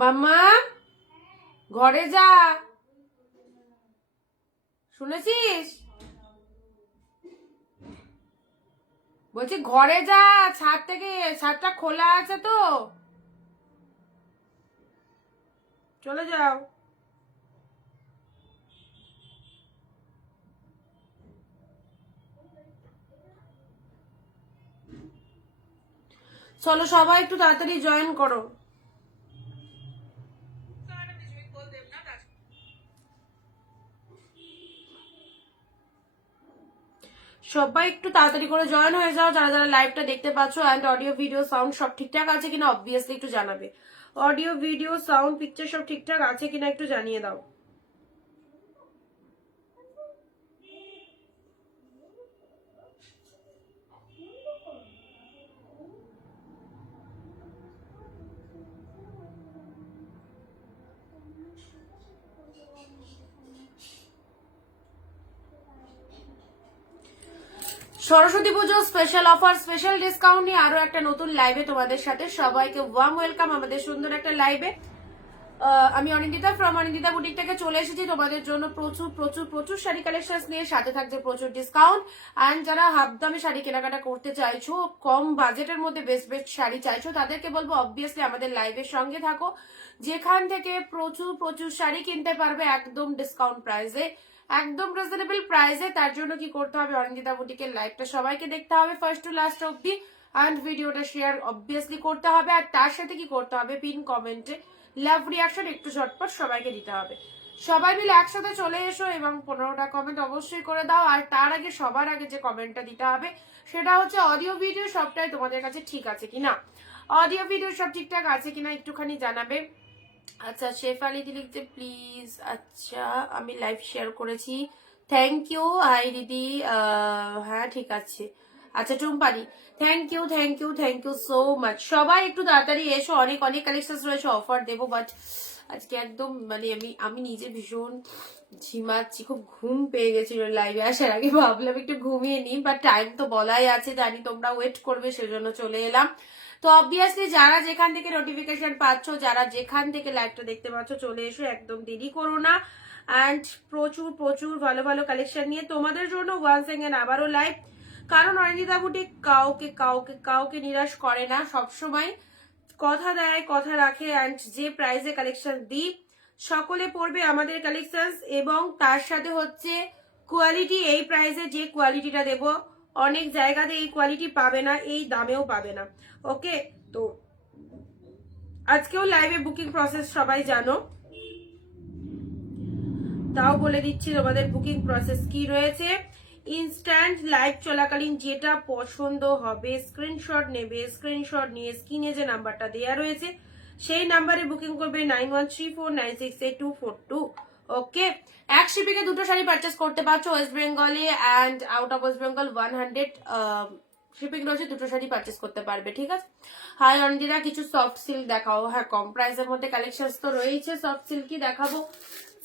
মাম্মা ঘরে যা, শুনেছিস? বলছি ঘরে যা, ছাদটা খোলা আছে তো, চলে যাও। চলো সবাই একটু তাড়াতাড়ি জয়েন করো। সবাই একটু তাড়াতাড়ি করে জয়েন হয়ে যাও যারা যারা লাইভটা দেখতে পাচ্ছ। অ্যান্ড অডিও ভিডিও সাউন্ড সব ঠিকঠাক আছে কিনা অবভিয়াসলি একটু জানাবে। অডিও ভিডিও সাউন্ড পিকচার সব ঠিকঠাক আছে কিনা একটু জানিয়ে দাও। সরস্বতী পুজো স্পেশাল অফার, স্পেশাল ডিসকাউন্ট নিয়ে আরো একটা নতুন লাইভে তোমাদের সাথে সবাইকে ওয়ার্ম ওয়েলকাম আমাদের সুন্দর একটা লাইভে। আমি অনিন্দিতা ফ্রম অনিন্দিতা বুটিক থেকে চলে এসেছি তোমাদের জন্য প্রচুর প্রচুর প্রচুর শাড়ি কালেকশন নিয়ে, সাথে থাকছে প্রচুর ডিসকাউন্ট। অ্যান্ড যারা হাফ দামে শাড়ি কেনাকাটা করতে চাইছো, কম বাজেটের মধ্যে বেস্ট বেস্ট শাড়ি চাইছো, তাদেরকে বলবো অবভিয়াসলি আমাদের লাইভের সঙ্গে থাকো, যেখান থেকে প্রচুর প্রচুর শাড়ি কিনতে পারবে একদম ডিসকাউন্ট প্রাইসে, একদম রিজনেবল প্রাইসে। তার জন্য কি করতে হবে, অনিন্দিতা বুটিকের লাইভটা সবাইকে দেখতে হবে ফার্স্ট টু লাস্ট অব্দি, অ্যান্ড ভিডিওটা শেয়ার অবভিয়াসলি করতে হবে। আর তার সাথে কি করতে হবে, পিন কমেন্টে লাভ রিয়াকশন একটু ঝটপট সবাইকে দিতে হবে। সবাই মিলে একসাথে চলে এসো এবং 15টা কমেন্ট অবশ্যই করে দাও। আর তার আগে সবার আগে যে কমেন্টটা দিতে হবে সেটা হচ্ছে অডিও ভিডিও সবটাই তোমাদের কাছে ঠিক আছে কিনা, অডিও ভিডিও সব ঠিকঠাক আছে কিনা একটুখানি জানাবে। আচ্ছা শেফালি দি লিখছে প্লিজ। আচ্ছা আমি লাইভ শেয়ার করেছি, থ্যাংক ইউ। হাই দিদি, হ্যাঁ ঠিক আছে। আচ্ছা টুম্পারি, thank you thank you thank you so much. সবাই একটু তাড়াতাড়ি এসো, অনেক অনেক কালেকশন রয়েছে, অফার দেবো, বাট আজকে একদম মানে আমি নিজে ভীষণ ঝিমাচ্ছি, খুব ঘুম পেয়ে গেছিল লাইভে আসার আগে, ভাবলাম একটু ঘুমিয়ে নিই, বাট টাইম তো বলাই আছে, জানি তোমরা ওয়েট করবে সেজন্য চলে এলাম। তো অবভিয়াসলি যারা যেখান থেকে নোটিফিকেশন পাচ্ছ, যারা যেখান থেকে লাইভটা দেখতে পাচ্ছ, চলে এসো, একদম দেরি করো না। অ্যান্ড প্রচুর প্রচুর ভালো ভালো কালেকশন নিয়ে তোমাদের জন্য ওয়ান্স এগেন আবারও লাইভ। কারণ অনিন্দিতা বুটিক কাউকে কাউকে কাউকে নিরাশ করে না, সবসময় কথা দেয়, কথা রাখে। অ্যান্ড যে প্রাইসে কালেকশন দিই সকলে পড়বে আমাদের কালেকশন, এবং তার সাথে হচ্ছে কোয়ালিটি, এই প্রাইসে যে কোয়ালিটিটা দেব অনেক জায়গাতে এই কোয়ালিটি পাবে না, এই দামেও পাবে না। ওকে, তো আজকেও লাইভে বুকিং প্রসেস সবাই জানো, তাও বলে দিচ্ছি তোমাদের বুকিং প্রসেস কি রয়েছে। ইনস্ট্যান্ট লাইভ চলাকালীন যেটা পছন্দ হবে স্ক্রিনশট নেবে, স্ক্রিনশট নিয়ে স্ক্রিনে যে নাম্বারটা দেওয়া রয়েছে সেই নাম্বারে বুকিং করবে 9134968242। ওকে, এক শিপিংয়ে দুটো শাড়ি পারচেস করতে পারছো ওয়েস্ট বেঙ্গলে, and out of West Bengal 100 shipping রয়েছে, দুটো শাড়ি পারচেস করতে পারবে, ঠিক আছে। হাই অনিন্দিতা, কিছু সফট সিল্ক দেখাও। হ্যাঁ, কম প্রাইসের মধ্যে কালেকশন তো রয়েছে, সফট সিল্কই দেখাবো,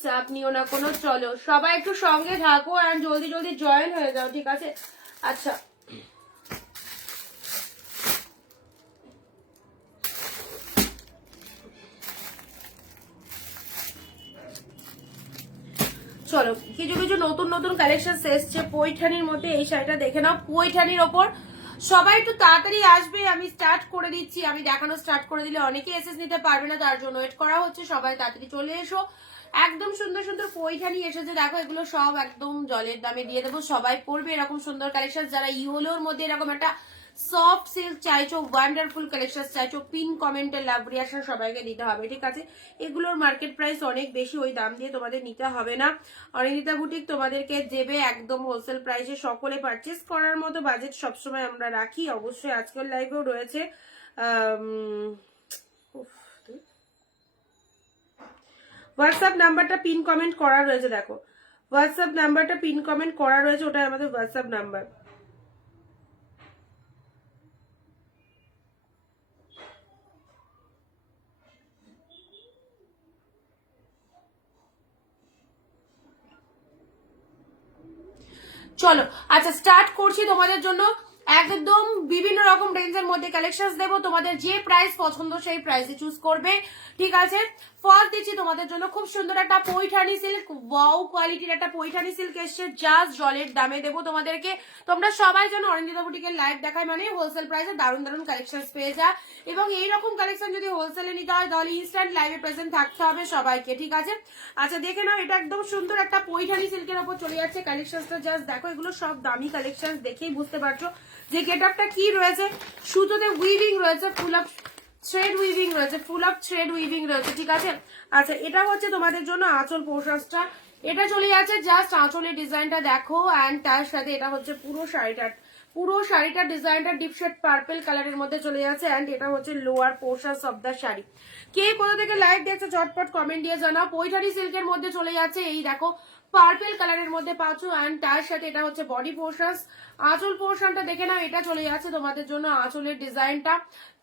চাপ নিও না কোনো। চলো সবাই একটু সঙ্গে থাকো আর জলদি জলদি জয়েন হয়ে যাও, ঠিক আছে। আচ্ছা চলো, কিছু কিছু নতুন নতুন কালেকশন এসছে পৈঠানির মধ্যে। এই শাড়িটা দেখে নাও, পৈঠানির ওপর। সবাই একটু তাড়াতাড়ি আসবে, আমি স্টার্ট করে দিচ্ছি, আমি দেখানো স্টার্ট করে দিলে অনেকে এসএস নিতে পারবে না, তার জন্য ওয়েট করা হচ্ছে। সবাই তাড়াতাড়ি চলে এসো, একদম সুন্দর সুন্দর পৈঠানি এসেছে, দেখো এগুলো সব একদম জলের দামে দিয়ে দেবো, সবাই পড়বে এরকম সুন্দর কালেকশন। যারা ইয়োলোর মধ্যে এরকম একটা সফট সিল্ক চাইছো, ওয়ান্ডারফুল কালেকশন চাইছো, পিন কমেন্টে লাভ রিয়াকশন সবাইকে দিতে হবে, ঠিক আছে। এগুলোর মার্কেট প্রাইস অনেক বেশি, ওই দাম দিয়ে তোমাদের নিতে হবে না। অনিন্দিতা বুটিক তোমাদেরকে দেবে একদম হোলসেল প্রাইসে, সকলে পারচেস করার মতো বাজেট সবসময় আমরা রাখি। অবশ্যই আজকের লাইভেও রয়েছে হোয়াটসঅ্যাপ নাম্বারটা পিন কমেন্ট করা রয়েছে, দেখো হোয়াটসঅ্যাপ নাম্বারটা পিন কমেন্ট করা রয়েছে, ওটা আমাদের হোয়াটসঅ্যাপ নাম্বার। চলো আচ্ছা স্টার্ট করছি তোমাদের জন্য একদম বিভিন্ন রকম রেঞ্জের মধ্যে কালেকশন দেবো, তোমাদের যে প্রাইস পছন্দ সেই প্রাইসে চুজ করবে, ঠিক আছে। ফার্স্ট দিচ্ছি তোমাদের জন্য খুব সুন্দর একটা পৈঠানি সিল্ক, ওয়াও কোয়ালিটির একটা পৈঠানি সিল্ক এসছে, জাস্ট জলের দামে দেবো তোমাদেরকে। তোমরা সবাই যেন অরিন্দিতা বুটিকের লাইভ দেখায় মানে হোলসেল প্রাইসে দারুণ দারুণ কালেকশন পেয়ে যা, এবং এইরকম কালেকশন যদি হোলসেলে নিতে হয় তাহলে ইনস্ট্যান্ট লাইভে প্রেজেন্ট থাকতে হবে সবাইকে, ঠিক আছে। আচ্ছা দেখে নাও, এটা একদম সুন্দর একটা পৈঠানি সিল্কের ওপর চলে যাচ্ছে কালেকশনটা, জাস্ট দেখো, এগুলো সব দামি কালেকশন, দেখেই বুঝতে পারছো যে গেটআপটা কি রয়েছে। সুতোতে উইভিং রয়েছে, ফুল অফ থ্রেড উইভিং রয়েছে, ফুল অফ থ্রেড উইভিং রয়েছে, ঠিক আছে। আচ্ছা এটা হচ্ছে তোমাদের জন্য আঁচল পোর্শনটা, এটা চলে যাচ্ছে জাস্ট আঁচলের ডিজাইনটা দেখো, অ্যান্ড তার সাথে এটা হচ্ছে পুরো শাড়িটার ডিজাইনটা ডিপ শেড পার্পল কালারের মধ্যে চলে যাচ্ছে, অ্যান্ড এটা হচ্ছে lower portion of the sari. কে কোথা থেকে লাইভ দেখছে ঝটপট কমেন্ট দিয়ে জানাও। পৈঠানি সিল্কের মধ্যে চলে যাচ্ছে, এই দেখো পার্পল কালারের মধ্যে পাচ্ছ, অ্যান্ড তার সাথে এটা হচ্ছে বডি পোর্শন। আঁচল পোর্শনটা দেখে নাও, এটা চলে যাচ্ছে তোমাদের জন্য আঁচলের ডিজাইনটা,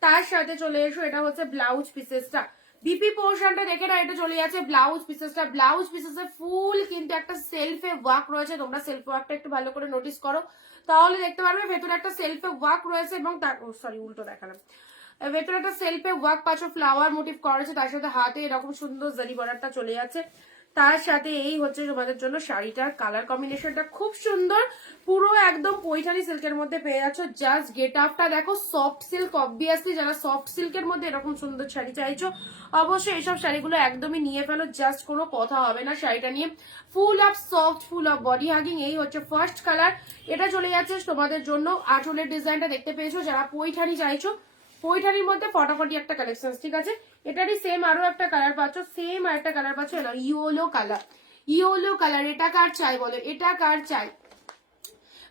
তার সাথে চলে এসো এটা হচ্ছে ব্লাউজ পিসেসটা। বিপি পোর্শনটা দেখে নাও, এটা চলে যাচ্ছে ব্লাউজ পিসেসটা। ব্লাউজ পিসেসের ফুল কিন্তু একটা সেলফে ওয়ার্ক রয়েছে, তোমরা সেলফ ওয়ার্কটা একটু ভালো করে নোটিস করো তাহলে দেখতে পারবে ভেতরে একটা সেলফে ওয়ার্ক রয়েছে, এবং তার সরি উল্টো দেখালাম, ভেতরে একটা সেলফে ওয়ার্ক পাচ্ছ, ফ্লাওয়ার মোটিভ করেছে, তার সাথে হাতে এরকম সুন্দর জারি বর্ডারটা চলে যাচ্ছে, তার সাথে এই হচ্ছে তোমাদের জন্য শাড়িটার কালার কম্বিনেশনটা খুব সুন্দর, পুরো একদম পৈঠানি সিল্কের মধ্যে পেয়ে যাচ্ছ। জাস্ট গেট আপটা দেখো, সফট সিল্ক, অবভিয়াসলি যারা সফট সিল্কের মধ্যে এরকম সুন্দর শাড়ি চাইছো অবশ্যই এইসব শাড়িগুলো একদমই নিয়ে ফেলো, জাস্ট কোনো কথা হবে না শাড়িটা নিয়ে। Full of soft, full of body hugging, এই হচ্ছে ফার্স্ট কালার। এটা চলে যাচ্ছে তোমাদের জন্য আঁচলের ডিজাইনটা দেখতে পেয়েছো, যারা পৈঠানি চাইছো পৈঠানির মধ্যে ফটাফটি একটা কালেকশন, ঠিক আছে। এটারই সেম আরো একটা কালার পাচ্ছ, সেম আর একটা কালার পাচ্ছ, ইয়েলো কালার, ইয়েলো কালার। এটা কার চাই বলো, এটা কার চাই।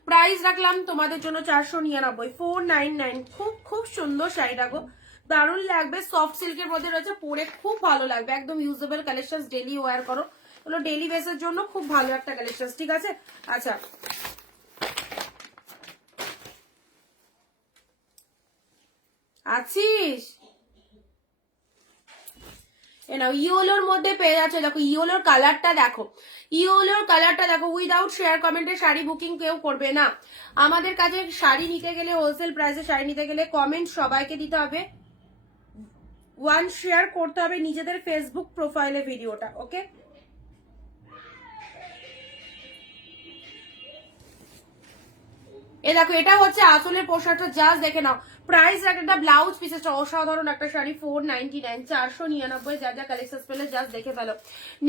প্রাইস রাখলাম তোমাদের জন্য 499, 499। খুব খুব সুন্দর শাড়িটা গো, দারুণ লাগবে, সফট সিল্কের মধ্যে রয়েছে, পরে খুব ভালো লাগবে, একদম ইউজেবল কালেকশন, ডেলি ওয়্যার করো, হলো ডেলি বেসের জন্য খুব ভালো একটা কালেকশন, ঠিক আছে। আচ্ছা আছিস ইয়েলোর মধ্যে পেয়ে যাচ্ছে, দেখো ইয়েলোর কালারটা দেখো, ইয়েলোর কালারটা দেখো। উইদাউট শেয়ার কমেন্টে শাড়ি বুকিং কেউ করবে না, আমাদের কাছে শাড়ি নিতে গেলে, হোলসেল প্রাইসে শাড়ি নিতে গেলে কমেন্ট সবাইকে দিতে হবে, 1 শেয়ার করতে হবে নিজেদের ফেসবুক প্রোফাইলে ভিডিওটা, ওকে। এ দেখো এটা হচ্ছে আঁচলের পোশাকটা, জাস্ট দেখে নাও। প্রাইস একটা ব্লাউজ পিসেসটা অসাধারণ একটা শাড়ি, 499, 499। যা যা কালেকশন পেলে জাস্ট দেখে ফেলো।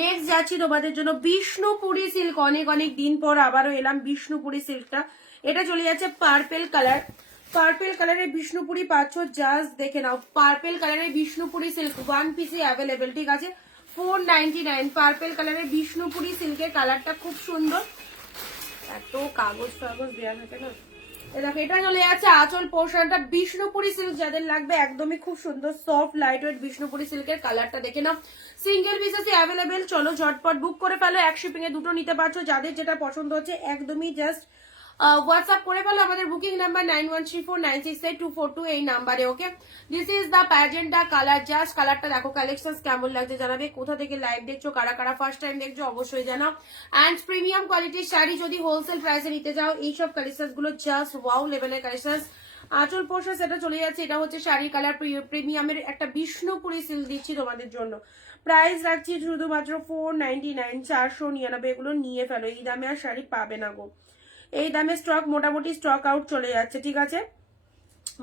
নেক্সট যাচ্ছি তোমাদের জন্য বিষ্ণুপুরি সিল্ক, অনেক অনেক দিন পর আবারও এলাম বিষ্ণুপুরি সিল্কটা। এটা চলে যাচ্ছে পার্পেল কালার, পার্পেল কালারের বিষ্ণুপুরি পাচ্ছ, জাস্ট দেখে নাও। পার্পেল কালারের বিষ্ণুপুরি সিল্ক 1 পিসে অ্যাভেলেবেল, ঠিক আছে, 499। পার্পেল কালারের বিষ্ণুপুরি সিল্কের কালারটা খুব সুন্দর, এত কাগজ ফাগজ দেওয়া থাকে না। দেখো এটা চলে যাচ্ছে আঁচল পোর্শনটা, বিষ্ণুপুরি সিল্ক যাদের লাগবে একদমই খুব সুন্দর সফট লাইট ওয়েট বিষ্ণুপুরি সিল্কের কালারটা দেখে নাও। সিঙ্গেল পিসেসই অ্যাভেলেবেল, চলো ঝটপট বুক করে ফেলো, এক শিপিং এ দুটো নিতে পারছো, যাদের যেটা পছন্দ হচ্ছে একদমই জাস্ট হোয়াটসঅ্যাপ করে ফেলো আমাদের বুকিং নাম্বার 9134968242 এই নাম্বারে, okay. This is the magenta colour, just কালারটা দেখো, কালেকশন কেমন লাগছে জানাবে, কোথা থেকে লাইভ দেখছো, কারা কারা ফার্স্ট টাইম দেখছো অবশ্যই জানাও। অ্যান্ড প্রিমিয়াম কোয়ালিটির শাড়ি যদি হোলসেল প্রাইসে নিতে যাও, এইসব কালেকশন গুলো জাস্ট ওয়াও লেভেলের কালেকশন। আঁচল পোর্শন সেটা চলে যাচ্ছে, এটা হচ্ছে শাড়ির কালার, প্রিমিয়ামের একটা বিষ্ণুপুরি সিল্ক দিচ্ছি তোমাদের জন্য। প্রাইস রাখছি শুধুমাত্র 499, 499। এগুলো নিয়ে ফেলো, এই দামে আর শাড়ি পাবে না গো, এই দামে স্টক মোটামুটি স্টক আউট চলে যাচ্ছে, ঠিক আছে।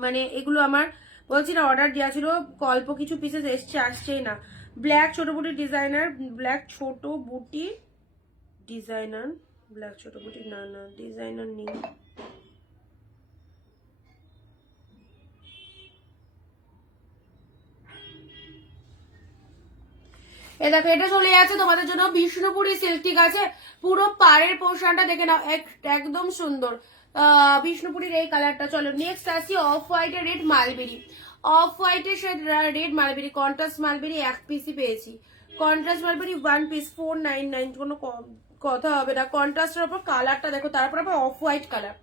মানে এগুলো আমার বলছি না অর্ডার দেওয়া ছিল, অল্প কিছু পিসেস এসছে, আসছেই না। ব্ল্যাক ছোট বুটি ডিজাইনার, ব্ল্যাক ছোট বুটি ডিজাইনার, ব্ল্যাক ছোট বুটি না না ডিজাইনার নেই। এ দেখো এটা চলে যাচ্ছে তোমাদের জন্য বিষ্ণুপুরি সিল্ক, ঠিক আছে, পুরো পাড়ের পোর্শনটা দেখে নাও, একদম সুন্দর বিষ্ণুপুরির এই কালারটা। চলো নেক্সট আসি অফ হোয়াইটের রেড মালবেরি, অফ হোয়াইটের রেড মালবেরি, কন্ট্রাস্ট মালবেরি এক পিসই পেয়েছি, কন্ট্রাস্ট মালবেরি 1 পিস 499, কোনো কথা হবে না। কন্ট্রাস্টের উপর কালারটা দেখো, তারপর আবার অফ হোয়াইট কালার,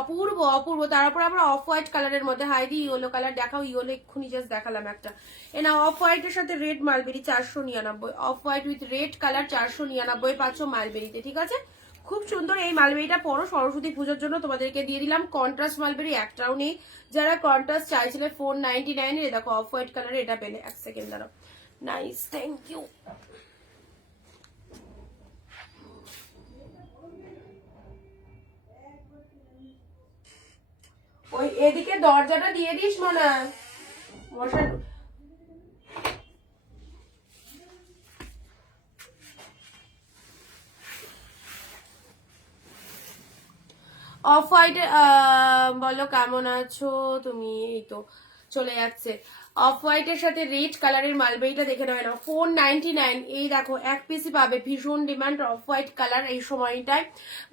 অপূর্ব অপূর্ব, তারপর আমরা অফ হোয়াইট কালারের মধ্যে, হাইদি ইয়েলো কালার দেখাও, ইয়েলো এক্ষুনি জাস্ট দেখালাম একটা, এনা অফ হোয়াইটের সাথে red mulberry 499, off white with red colour 499 পাচ্ছ মালবেরিতে, ঠিক আছে, খুব সুন্দর এই মালবেরিটা পরো সরস্বতী পুজোর জন্য তোমাদেরকে দিয়ে দিলাম। কন্ট্রাস্ট মালবেরি একটাও নেই, যারা কন্ট্রাস্ট চাইছিলে 499 এর দেখো অফ হোয়াইট কালারে এটা পেলে। এক সেকেন্ড দাঁড়াও। Nice, thank you. ওই এদিকে দরজাটা দিয়ে দিস মনে মশা। অফ হোয়াইট বলো কেমন আছো তুমি? এই তো চলে যাচ্ছে। অফ হোয়াইটের সাথে রেড কালারের মালবেরিটা দেখে নেবে না, 499। এই দেখো এক পিসি পাবে, ভীষণ ডিমান্ড অফ হোয়াইট কালার এই সময়টায়।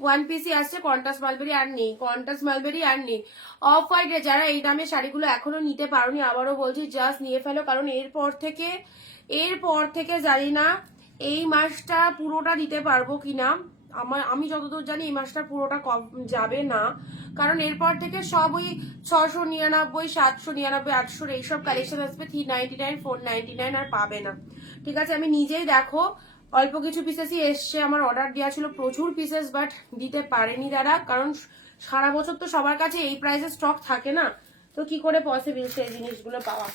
1 পিসি আসছে, কন্ট্রাস্ট মালবেরি আর নেই, কন্ট্রাস্ট মালবেরি আর নেই। অফ হোয়াইটে যারা এই দামে শাড়িগুলো এখনো নিতে পারোনি, আবারও বলছি জাস্ট নিয়ে ফেলো, কারণ এরপর থেকে জানি না এই মাসটা পুরোটা দিতে পারবো কিনা। আমি যতদূর জানি এই মাসটা পুরোটা যাবে না, কারণ এরপর থেকে সব ওই 699, 799, 800 এইসব কালেকশন আসবে। 399, 499 আর পাবে না, ঠিক আছে? আমি নিজেই দেখো অল্প কিছু পিসেসই এসছে, আমার অর্ডার দেওয়া ছিল প্রচুর পিসেস, বাট দিতে পারেনি তারা, কারণ সারা বছর তো সবার কাছে এই প্রাইসের স্টক থাকে না, তো কি করে পসিবল সেই জিনিসগুলো পাওয়া।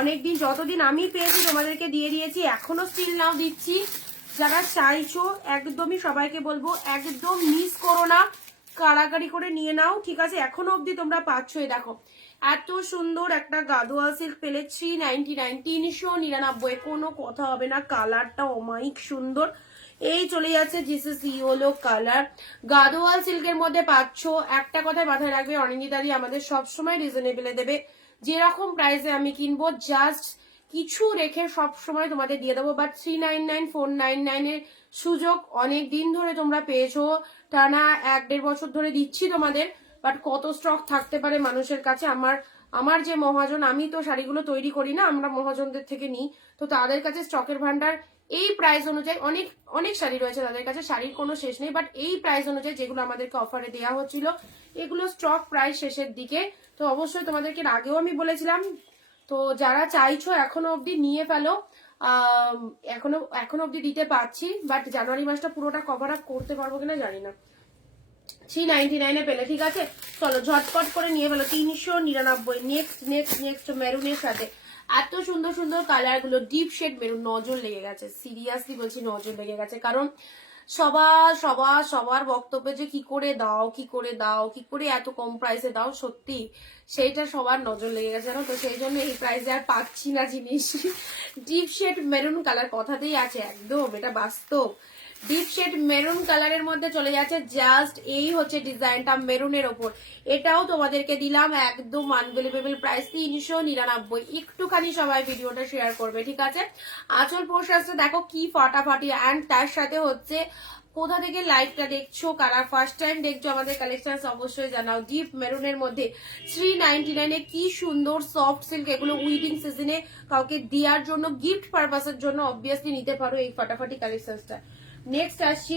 অনেকদিন যতদিন আমি পেয়েছি তোমাদেরকে দিয়ে দিয়েছি, এখনো স্টিল নাও দিচ্ছি। যারা চাইছো একদমই সবাইকে বলবো একদম মিস করো না, কাড়াকাড়ি করে নিয়ে নাও, ঠিক আছে? এখনো অবধি তোমরা পাচ্ছ। দেখো এত সুন্দর একটা গাদোয়াল সিল্ক পেলে 399, 399, কোনো কথা হবে না। কালারটা অমায়িক সুন্দর। এই চলে যাচ্ছে জিসিস ইয়েলো কালার, গাদোয়াল সিল্কের মধ্যে পাচ্ছ। একটা কথায় মাথায় রাখবে, অনিন্দিতা দি আমাদের সবসময় রিজনেবলে দেবে। যেরকম প্রাইসে আমি কিনবো জাস্ট কিছু রেখে সব সময় তোমাদের দিয়ে দেবো। বাট 399, 499 এর সুযোগ অনেক দিন ধরে তোমরা পেয়েছো, টানা 1-1.5 বছর ধরে দিচ্ছি তোমাদের। বাট কত স্টক থাকতে পারে মানুষের কাছে। আমার যে মহাজন, আমি তো শাড়িগুলো তৈরি করি না, আমরা মহাজনদের থেকে নিই, তো তাদের কাছে স্টকের ভান্ডার এই প্রাইস অনুযায়ী অনেক অনেক শাড়ি রয়েছে তাদের কাছে, শাড়ির কোনো শেষ নেই। বাট এই প্রাইস অনুযায়ী যেগুলো আমাদেরকে অফারে দেওয়া হচ্ছিল, এগুলো স্টক প্রাইস শেষের দিকে। তো অবশ্যই তোমাদেরকে আগেও আমি বলেছিলাম, তো যারা চাইছো এখনো অবধি নিয়ে ফেলো। এখনো অবধি দিতে পারছি, বাট জানুয়ারি মাসটা পুরোটা কভার আপ করতে পারবো কিনা জানি না। 399 এ পেলে, ঠিক আছে? চলো ঝটপট করে নিয়ে ফেলো। 399। নেক্সট মেরুনের সাথে এত সুন্দর সুন্দর কালার গুলো, ডিপ শেড মেরুন, নজর লেগে গেছে, সিরিয়াসলি বলছি নজর লেগে গেছে। কারণ সবার বক্তব্য যে কি করে এত কম প্রাইসে দাও, সত্যি সেইটা সবার নজর লেগে গেছে, জানো তো? সেই জন্য এই প্রাইসে আর পাচ্ছি না জিনিস। ডিপ শেড মেরুন কালার কথাতেই আছে, একদম এটা বাস্তব। ডিপ শেড মেরুন কালারের মধ্যে চলে যাচ্ছে, জাস্ট এই হচ্ছে ডিজাইনটা মেরুনের ওপর। এটাও তোমাদেরকে দিলাম একদম আনবিলিভেবল প্রাইস 399। একটুখানি সবাই ভিডিওটা শেয়ার করবে, ঠিক আছে? আঁচল পোর্শনটা দেখো কি ফাটাফাটি, অ্যান্ড তার সাথে হচ্ছে কোথা থেকে লাইভটা দেখছো, কারা ফার্স্ট টাইম দেখছো আমাদের কালেকশন অবশ্যই জানাও। ডিপ মেরুনের মধ্যে 399 এ কি সুন্দর সফট সিল্ক, এগুলো উইডিং সিজনে কাউকে দেওয়ার জন্য, গিফট পারপাসের জন্য অবভিয়াসলি নিতে পারো এই ফাটাফাটি কালেকশনটা। নেক্সট আসছি,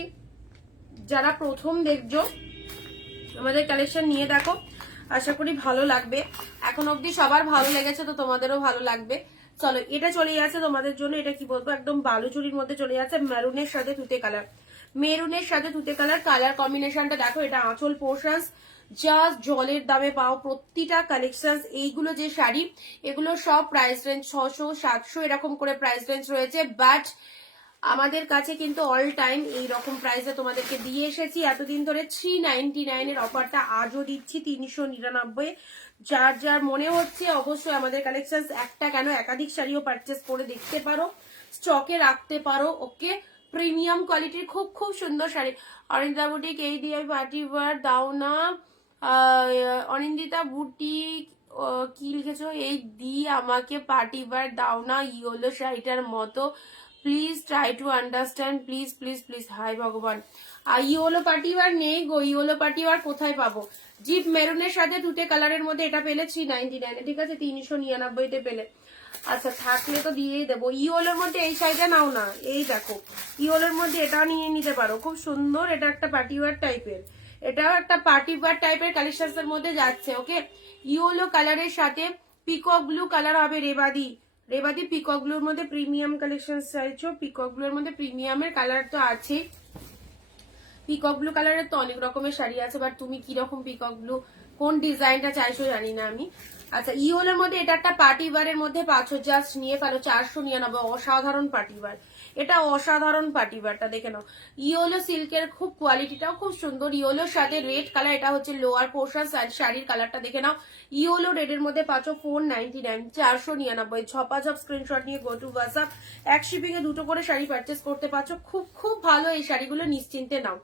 যারা প্রথম দেখছো আমাদের কালেকশন নিয়ে দেখো, আশা করি ভালো লাগবে। এখন অবধি সবার ভালো লেগেছে, তো তোমাদেরও ভালো লাগবে। চলো এটা চলে যাচ্ছে তোমাদের জন্য, এটা কি বলবো, একদম বালুচুরির মধ্যে চলে যাচ্ছে, মেরুনের সাথে তুতে কালার। মেরুনের সাথে তুতে কালার, কালার কম্বিনেশনটা দেখো। এটা আঁচল পোর্শন, জাস্ট জলের দামে পাও প্রতিটা কালেকশন। এইগুলো যে শাড়ি, এগুলো সব প্রাইস রেঞ্জ 600, 700 এরকম করে প্রাইস রেঞ্জ রয়েছে। বাট আমাদের কাছে কিন্তু অল টাইম এইরকম প্রাইসে তোমাদেরকে দিয়ে এসেছি এতদিন ধরে। 399 এর অফারটা আজও দিচ্ছি 399। যার যার মনে হচ্ছে অবশ্যই আমাদের কালেকশন একটা কেন একাধিক শাড়িও পারচেস করে দেখতে পারো, স্টকে রাখতে পারো। ওকে, প্রিমিয়াম কোয়ালিটির খুব খুব সুন্দর শাড়ি। অনিন্দিতা বুটিক এই দিয়ে পার্টি ওয়ার দাও না, অনিন্দিতা বুটিক কি লিখেছো, এই দিয়ে আমাকে পার্টি ওয়ার দাও না ইয়েলো শাড়িটার মতো, please try to understand, please please please. হাই ভগবান, ইয়েলো পার্টি ওয়ার নেই গো, ইয়েলো পার্টি ওয়ার কোথায় পাবো? জিপ মেরুনের সাথে তুতে কালারের মধ্যে এটা পেলে 399, ঠিক আছে? 399 পেলে। আচ্ছা থাকলে তো দিয়েই দেবো। ইয়েলোর মধ্যে এই শাড়িটা নাও না, এই দেখো ইয়েলোর মধ্যে এটাও নিয়ে নিতে পারো, খুব সুন্দর। এটা একটা পার্টি ওয়ার টাইপের, এটাও একটা পার্টি ওয়ার টাইপের কালেকশনস এর মধ্যে যাচ্ছে। ওকে, ইয়েলো কালারের সাথে পিকক ব্লু কালার হবে, রেবাদি পিকক ব্লুর মধ্যে প্রিমিয়াম কালেকশন চাইছো, পিকক ব্লুর মধ্যে প্রিমিয়ামের কালার তো আছে। পিকক ব্লু কালারের তো অনেক রকমের শাড়ি আছে, বাট তুমি কি রকম পিকক ব্লু কোন ডিজাইনটা চাইছো জানি না আমি। আচ্ছা, ইওলের মধ্যে এটা একটা পার্টি ওয়্যারের মধ্যে পাচ্ছ, জাস্ট নিয়ে ফেলো 499, অসাধারণ পার্টি ওয়্যার। এটা অসাধারণ পার্টি ওয়্যারটা দেখে নাও। ইওলো সিল্কের খুব কোয়ালিটিটাও খুব সুন্দর। ইওলোর সাথে রেড কালার, এটা হচ্ছে লোয়ার পোর্শন, শাড়ির কালারটা দেখে নাও। ইওলো রেডের মধ্যে পাচ্ছ 499, 499। ঝপাঝপ স্ক্রিনশট নিয়ে গো টু হোয়াটসঅ্যাপ। এক শিপিং এ দুটো করে শাড়ি পারচেস করতে পারছো, খুব খুব ভালো। এই শাড়িগুলো নিশ্চিন্তে নাও,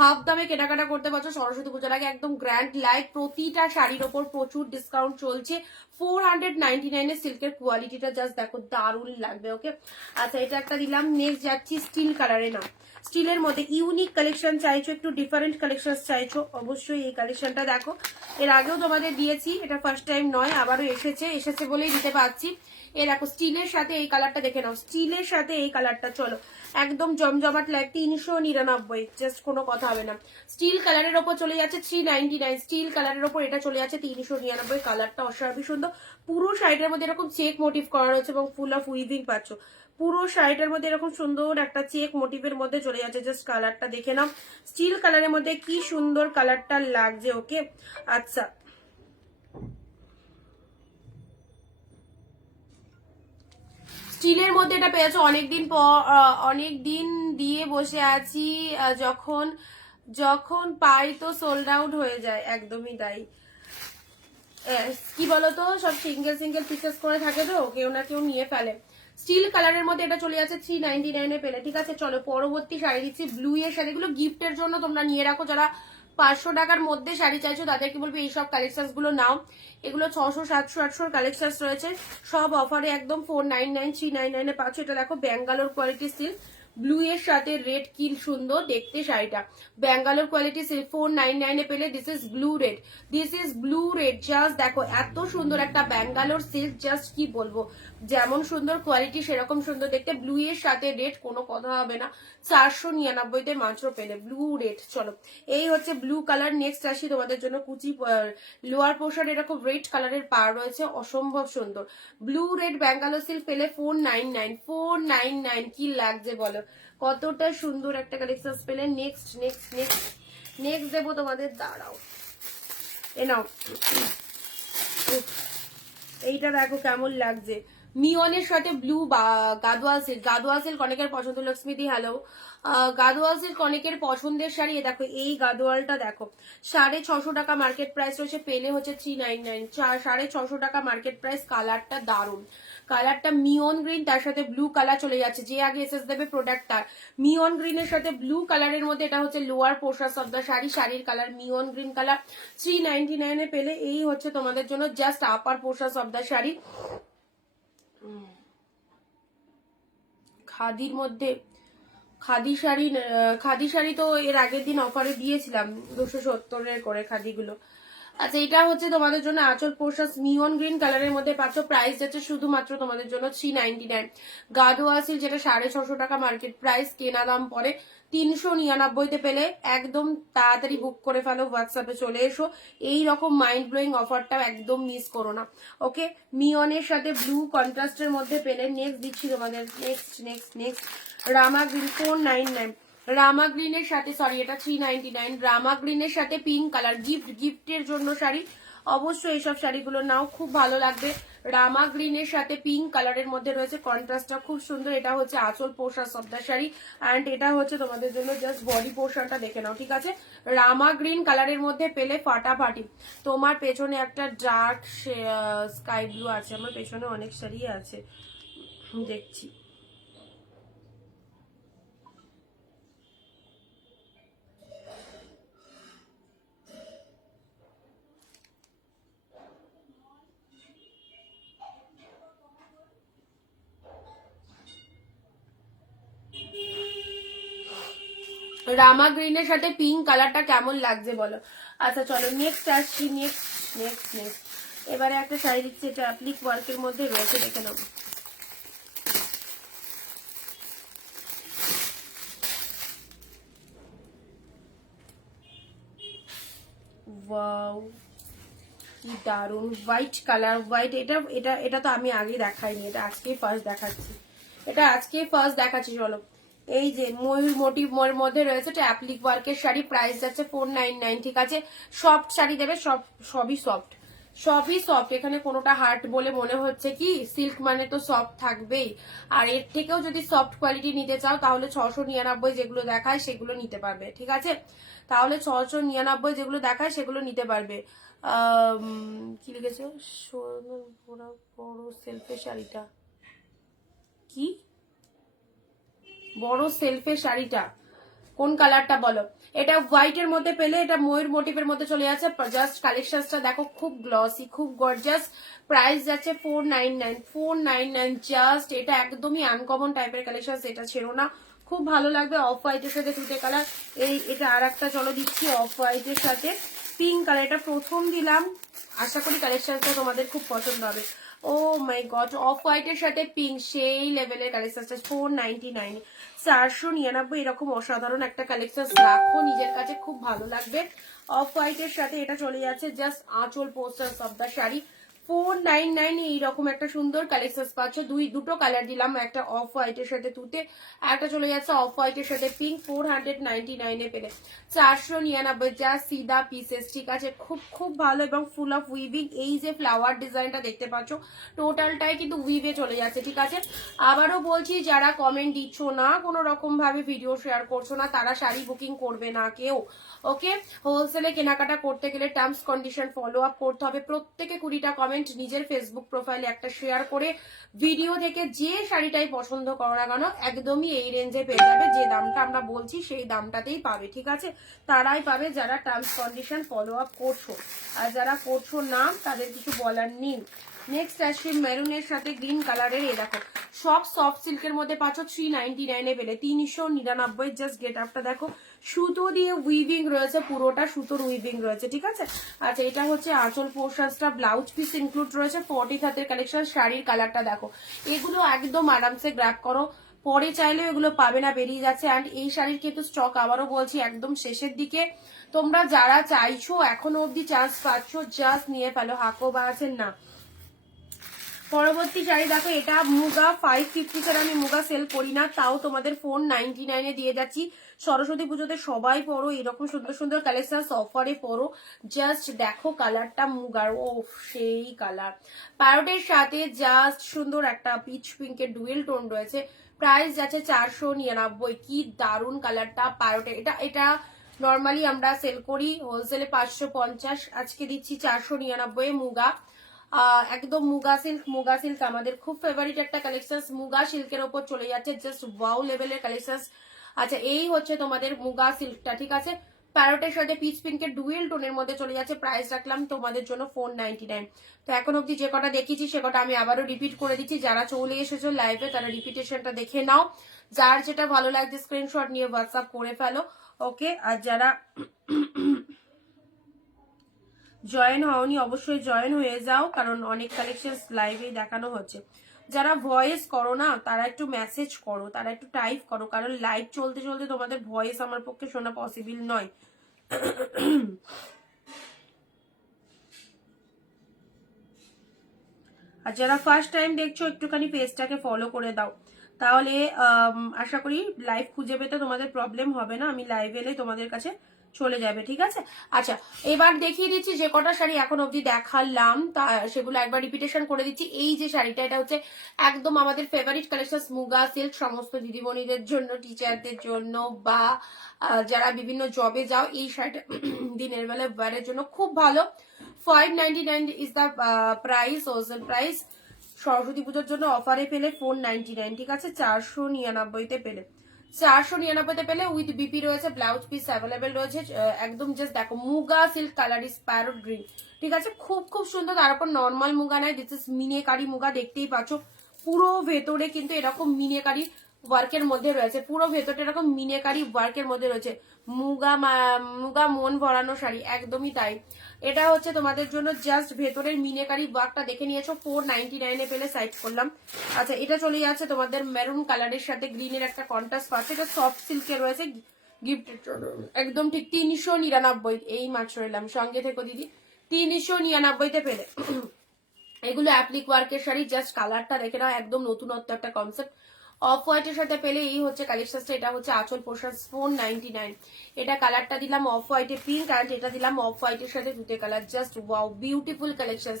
হাফ দামে কেনাকাটা করতে পারছো। সরস্বতী পুজোর আগে একদম গ্র্যান্ড লাইক, প্রতিটা শাড়ির ওপর প্রচুর ডিসকাউন্ট চলছে। 499 এর সিল্কের কোয়ালিটিটা জাস্ট দেখো, দারুণ লাগবে। ওকে, আচ্ছা এটা একটা দিলাম। নেক্সট যাচ্ছি স্টিল কালারে। না, স্টিলের মধ্যে ইউনিক কালেকশন চাইছো, একটু ডিফারেন্ট কালেকশন চাইছো, অবশ্যই এই কালেকশনটা দেখো। এর আগেও তোমাদের দিয়েছি, এটা ফার্স্ট টাইম নয়, আবারও এসেছে বলেই দিতে পারছি। এ দেখো, স্টিলের সাথে এই কালারটা দেখে নাও, স্টিলের সাথে এই কালারটা, চলো একদম জমজমাট লাইক 399, জাস্ট কোনো কথা হবে না। স্টিল কালারের ওপর চলে যাচ্ছে 399, স্টিল কালারের ওপর এটা চলে যাচ্ছে 399। কালারটা অসাধারণ সুন্দর। পুরো শাড়িটার মধ্যে এরকম চেক মোটিভ করা রয়েছে এবং ফুল অফ উইভিং পাচ্ছ। পুরো শাড়িটার মধ্যে এরকম সুন্দর একটা চেক মোটিভের মধ্যে চলে যাচ্ছে, জাস্ট কালারটা দেখে নাও। স্টিল কালারের মধ্যে কি সুন্দর কালারটা লাগছে। ওকে, আচ্ছা স্টিলের মধ্যে এটা পেয়েছো অনেকদিন পর, অনেকদিন দিয়ে বসে আছি, যখন যখন পাই তো সোল্ড আউট হয়ে যায়, একদমই তাই। কি বলতো, সব সিঙ্গেল সিঙ্গেল পিসেস করে থাকে তো, কেউ না কেউ নিয়ে ফেলে। স্টিল কালারের মধ্যে এটা চলে যাচ্ছে 399 পেলে। ঠিক আছে, চলো পরবর্তী শাড়ি দিচ্ছি। ব্লু এর শাড়িগুলো গিফটের জন্য তোমরা নিয়ে রাখো, যারা 500 টাকার মধ্যে শাড়ি চাইছো তাদেরকে বলবো এইসব কালেকশন গুলো নাও। এগুলো 600, 700, 800 কালেকশন রয়েছে, সব অফারে একদম 499, 399 পাচ্ছ। এটা দেখো, ব্যাঙ্গালোর কোয়ালিটি সিল্ক, ব্লু এর সাথে রেড, কি সুন্দর দেখতে শাড়িটা। ব্যাঙ্গালোর কোয়ালিটি সিল্ক 499 পেলে। This is blue red, this is blue red. Just দেখো এত সুন্দর একটা ব্যাঙ্গালোর সিল্ক, জাস্ট কি বলবো, যেমন সুন্দর কোয়ালিটি সেরকম সুন্দর দেখতে। ব্লু এর সাথে রেড, কোনো কথা হবে না। 499 মাত্র পেলে ব্লু রেড। চলো, এই হচ্ছে ব্লু কালার। নেক্সট আসি তোমাদের জন্য কুচি লোয়ার পোর্শন, এরকম রেড কালারের পার রয়েছে, অসম্ভব সুন্দর। ব্লু রেড ব্যাঙ্গালোর সিল্ক পেলে 499, 499। কি লাগছে বলো, কতটা সুন্দর একটা কালেকশন পেলে। নেক্সট নেক্সট নেক্সট নেক্সট দেবো তোমাদের, দাঁড়াও এ নাও। এইটা দেখো কেমন লাগছে, মিওনের সাথে blue Gadwal silk. Gadwal silk অনেকের পছন্দ, লক্ষ্মীদি হ্যালো। গাদোয়াল সিল্ক অনেকের পছন্দের শাড়ি। দেখো এই গাদোয়ালটা দেখো, 650 টাকা মার্কেট প্রাইস রয়েছে, পেলে হচ্ছে 399, 650 টাকা মার্কেট প্রাইস। কালারটা দারুন, কালারটা মিওন গ্রিন, তার সাথে ব্লু কালার চলে যাচ্ছে। যে আগে এসএস দেবে প্রোডাক্টটা মিওন গ্রিনের সাথে ব্লু কালারের মধ্যে, এটা হচ্ছে lower portion of the sari, শাড়ির কালার মিওন গ্রিন কালার। 399 পেলে। এই হচ্ছে তোমাদের জন্য just upper portion of the sari. খাদির মধ্যে খাদি শাড়ি তো এর আগের দিন অফারে দিয়েছিলাম 270 করে খাদিগুলো। আচ্ছা, এটা হচ্ছে তোমাদের জন্য আঁচল পোর্শন, মিওন গ্রিন কালারের মধ্যে পাচ্ছ। প্রাইস যাচ্ছে শুধুমাত্র তোমাদের জন্য 399। গাদোয়া সিল্ক, যেটা 650 টাকা মার্কেট প্রাইস, কেনা দাম পরে 399 পেলে। একদম তাড়াতাড়ি বুক করে ফেলো, হোয়াটসঅ্যাপে চলে এসো। এই রকম মাইন্ড ব্লোয়িং অফারটা একদম মিস করো না। ওকে, মিওনের সাথে ব্লু কন্ট্রাস্টের মধ্যে পেলে। নেক্সট দিচ্ছি তোমাদের, নেক্সট নেক্সট নেক্সট রামা গ্রিন 499। রামা গ্রিনের সাথে, সরি এটা 399। রামা গ্রিনের সাথে পিঙ্ক কালার, গিফটের জন্য শাড়ি, অবশ্যই এইসব শাড়িগুলো নাও, খুব ভালো লাগবে। রামা গ্রিনের সাথে পিঙ্ক কালারের মধ্যে রয়েছে, কন্ট্রাস্টটা খুব সুন্দর। এটা হচ্ছে আঁচল portion of the sari, and এটা হচ্ছে তোমাদের জন্য জাস্ট বডি পোর্শনটা দেখে নাও। ঠিক আছে, রামা গ্রিন কালারের মধ্যে পেলে ফাটাফাটি। তোমার পেছনে একটা ডার্ক স্কাই ব্লু আছে, আমার পেছনে অনেক শাড়ি আছে দেখছি। রামা গ্রিনের সাথে পিঙ্ক কালারটা কেমন লাগছে বলো। আচ্ছা চলো নেক্সট আসছি, নেক্সট নেক্সট নেক্সট এবারে একটা শাড়ি দিচ্ছি, এটা অ্যাপ্লিক ওয়ার্কের মধ্যে রয়েছে, দেখে নেবো। ওয়াও, কি দারুন হোয়াইট কালার, হোয়াইট। এটা এটা এটা তো আমি আগে দেখাইনি, এটা আজকেই ফার্স্ট দেখাচ্ছি, এটা আজকেই ফার্স্ট দেখাচ্ছি। চলো, এই যে ময়ূর মোটিভ মধ্যে রয়েছে এটা অ্যাপ্লিক ওয়ার্কের শাড়ি, প্রাইস যাচ্ছে 499। ঠিক আছে, সফট শাড়ি দেবে, সবই সফট, সবই সফট। এখানে কোনোটা হার্ড বলে মনে হচ্ছে কি, সিল্ক মানে তো সফট থাকবেই। আর এর থেকেও যদি সফট কোয়ালিটি নিতে চাও তাহলে 699 যেগুলো দেখায় সেগুলো নিতে পারবে। ঠিক আছে, তাহলে 699 যেগুলো দেখায় সেগুলো নিতে পারবে। কি লিখেছে, বড় সেলফের শাড়িটা কি, বড় সেলফের শাড়িটা কোন কালারটা বলো? এটা হোয়াইট এর মধ্যে পেলে, এটা ময়ূর মোটিভের মধ্যে চলে যাচ্ছে। জাস্ট কালেকশনটা দেখো, খুব গ্লসি, খুব গর্জাস। প্রাইস যাচ্ছে 499 জাস্ট। এটা একদমই আনকমন টাইপের কালেকশন, এটা ছেড়ো না, খুব ভালো লাগবে। অফ হোয়াইটের সাথে তুতে কালার, এটা আর একটা চলো দিচ্ছি অফ হোয়াইটের সাথে পিঙ্ক কালার। এটা প্রথম দিলাম, আশা করি কালেকশনটা তোমাদের খুব পছন্দ হবে। ও মাই গড, অফ হোয়াইটের সাথে পিঙ্ক, সেই লেভেলের কালেকশনটা 499, 499। এরকম অসাধারণ একটা কালেকশন রাখো নিজের কাছে, খুব ভালো লাগবে। অফ হোয়াইটের সাথে এটা চলে যাচ্ছে জাস্ট আঁচল পোস্টার অফ দ্য শাড়ি, 499। এইরকম একটা সুন্দর কালেকশন পাচ্ছ। দুটো কালার দিলাম, একটা অফ হোয়াইটের সাথে তুতে, একটা চলে যাচ্ছে অফ হোয়াইটের সাথে পিঙ্ক, 499 এ পেলে 499 যা সিধা পিসেস। ঠিক আছে, খুব খুব ভালো এবং ফুল অফ উইভিং। এই যে ফ্লাওয়ার ডিজাইনটা দেখতে পাচ্ছ টোটালটাই কিন্তু উইভে চলে যাচ্ছে। ঠিক আছে, আবারও বলছি, যারা কমেন্ট দিচ্ছ না, কোনো রকম ভাবে ভিডিও শেয়ার করছো না, তারা শাড়ি বুকিং করবে না কেউ। ওকে, হোলসেলে কেনাকাটা করতে গেলে টার্মস কন্ডিশন ফলো আপ করতে হবে। প্রত্যেকে 20টা কমেন্ট নিজের ফেসবুক প্রোফাইলে একটা শেয়ার করে ভিডিও থেকে যে শাড়িটাই পছন্দ করো না কেন একদমই এই রেঞ্জে পেয়ে যাবে। যে দামটা আমরা বলছি সেই দামটাতেই পাবে। ঠিক আছে, তারাই পাবে যারা টার্মস কন্ডিশন ফলো আপ করছো, আর যারা করছো না তাদের কিছু বলার নেই। নেক্সট আসছে মেরুনের সাথে গ্রিন কালারের, এই দেখো সব সফট সিল্কের মধ্যে পাচ্ছ 399 পেলে 399। জাস্ট গেট আপটা দেখো, সুতো দিয়ে উইভিং রয়েছে, পুরোটা সুতোর উইভিং রয়েছে। ঠিক আছে, আচ্ছা এটা হচ্ছে আঁচল পোর্শনসটা, ব্লাউজ পিস ইনক্লুড রয়েছে। 40 হাতের কালেকশন, শাড়ির কালারটা দেখো, এগুলো একদম আরামসে গ্র্যাব করো, পরে চাইলেও এগুলো পাবে না, বেরিয়ে যাচ্ছে। অ্যান্ড এই শাড়ির কিন্তু স্টক আবারও বলছি একদম শেষের দিকে। তোমরা যারা চাইছো এখনো অব্দি চান্স পাচ্ছ, জাস্ট নিয়ে ফেলো, হাকো বা আছেন না। পরবর্তী শাড়ি দেখো, এটা মুগা 550 ছাড়া আমি মুগা সেল করি না, তাও তোমাদের 499 দিয়ে যাচ্ছি। সরস্বতী পুজোতে সবাই পরো এরকম সুন্দর সুন্দর কালেকশন, অফারে পরো। জাস্ট দেখো কালারটা মুগার, ও সেই কালার। প্যারোটের সাথে জাস্ট সুন্দর একটা পিচ পিঙ্কের ডুয়েল টোন রয়েছে। প্রাইস যাচ্ছে 499। কি দারুন কালারটা প্যারোটের। এটা নর্মালি আমরা সেল করি হোলসেলে 550, আজকে দিচ্ছি 499 মুগা। একদম মুগা সিল্ক আমাদের খুব ফেভারিট একটা কালেকশন, মুগা সিল্কের ওপর চলে যাচ্ছে, জাস্ট ওয়াও লেভেলের কালেকশন। আচ্ছা এই হচ্ছে তোমাদের মুগা সিল্কটা। ঠিক আছে, প্যারোটের সাথে পিচ পিঙ্কের ডুয়েল টোনের মধ্যে চলে যাচ্ছে। প্রাইস রাখলাম তোমাদের জন্য 499। তো এখন অব্দি যে কটা দেখিয়েছি সে কটা আমি আবারও রিপিট করে দিচ্ছি। যারা চলে এসেছো লাইভে তারা রিপিটেশনটা দেখে নাও, যার যেটা ভালো লাগছে স্ক্রিনশট নিয়ে হোয়াটসঅ্যাপ করে ফেলো। ওকে, আর যারা জয়েন হওনি অবশ্যই জয়েন হয়ে যাও, কারণ অনেক কালেকশন লাইভে দেখানো হচ্ছে। যারা ভয়েস করো না তারা একটু মেসেজ করো, তারা একটু টাইপ করো, কারণ লাইভ চলতে চলতে তোমাদের ভয়েস আমার পক্ষে শোনা পসিবল নয়। আর যারা ফার্স্ট টাইম দেখছো একটুখানি পেজটাকে ফলো করে দাও, তাহলে আশা করি লাইভ খুঁজে পেতে তোমাদের প্রবলেম হবে না, আমি লাইভ এলে তোমাদের কাছে চলে যাবে। ঠিক আছে, আচ্ছা এবার দেখিয়ে দিচ্ছি যে কটা শাড়ি এখন অবধি দেখালাম সেগুলো একবার রিপিটেশন করে দিচ্ছি। এই যে শাড়িটা, এটা হচ্ছে একদম আমাদের ফেভারিট কালেকশন, মুগা সিল্ক, সমস্ত দিদিমণিদের জন্য, টিচারদের জন্য, বা যারা বিভিন্ন জবে যাও এই শাড়িটা দিনের বেলা ওয়ারের জন্য খুব ভালো। 599 is the price, wholesale price. Saraswati পুজোর জন্য অফারে পেলে 499। ঠিক আছে, 499 পেলে, 499 পেলে উইথ বিপি রয়েছে, ব্লাউজ পিস অ্যাভেলেবেল রয়েছে। একদম জাস্ট দেখো muga silk colour is parrot green. ঠিক আছে, খুব খুব সুন্দর। তার উপর নর্মাল মুগা নাই, দিস ইজ মিনেকারি মুগা, দেখতেই পাচ্ছ পুরো ভেতরে কিন্তু এরকম মিনেকারি ওয়ার্কের মধ্যে রয়েছে, পুরো ভেতরটা এরকম মিনেকারি ওয়ার্কের মধ্যে রয়েছে। মুগা মন ভরানো শাড়ি, একদমই তাই। এটা হচ্ছে তোমাদের জন্য জাস্ট ভেতরের মিনেকারি ওয়ার্কটা দেখে নিয়েছো, 499 পেলে সাইড করলাম। আচ্ছা এটা চলে যাচ্ছে তোমাদের মেরুন কালারের সাথে গ্রিনের একটা কন্ট্রাস্ট পাচ্ছে, এটা সফট সিল্কে রয়েছে, গিফটের একদম ঠিক 399। এই মাত্র এলাম, সঙ্গে থেকো দিদি, 399 পেলে। এগুলো অ্যাপ্লিক ওয়ার্কের শাড়ি, জাস্ট কালারটা দেখে নাও, একদম নতুনত্ব একটা কনসেপ্ট। অফ হোয়াইটের সাথে পেলে এই হচ্ছে কালেকশনটা। এটা হচ্ছে আঁচল পোর্শন 499। এটা কালারটা দিলাম অফ হোয়াইটে পিঙ্ক, অ্যান্ড এটা দিলাম অফ হোয়াইটের সাথে তুতে colour. Just wow, beautiful collection.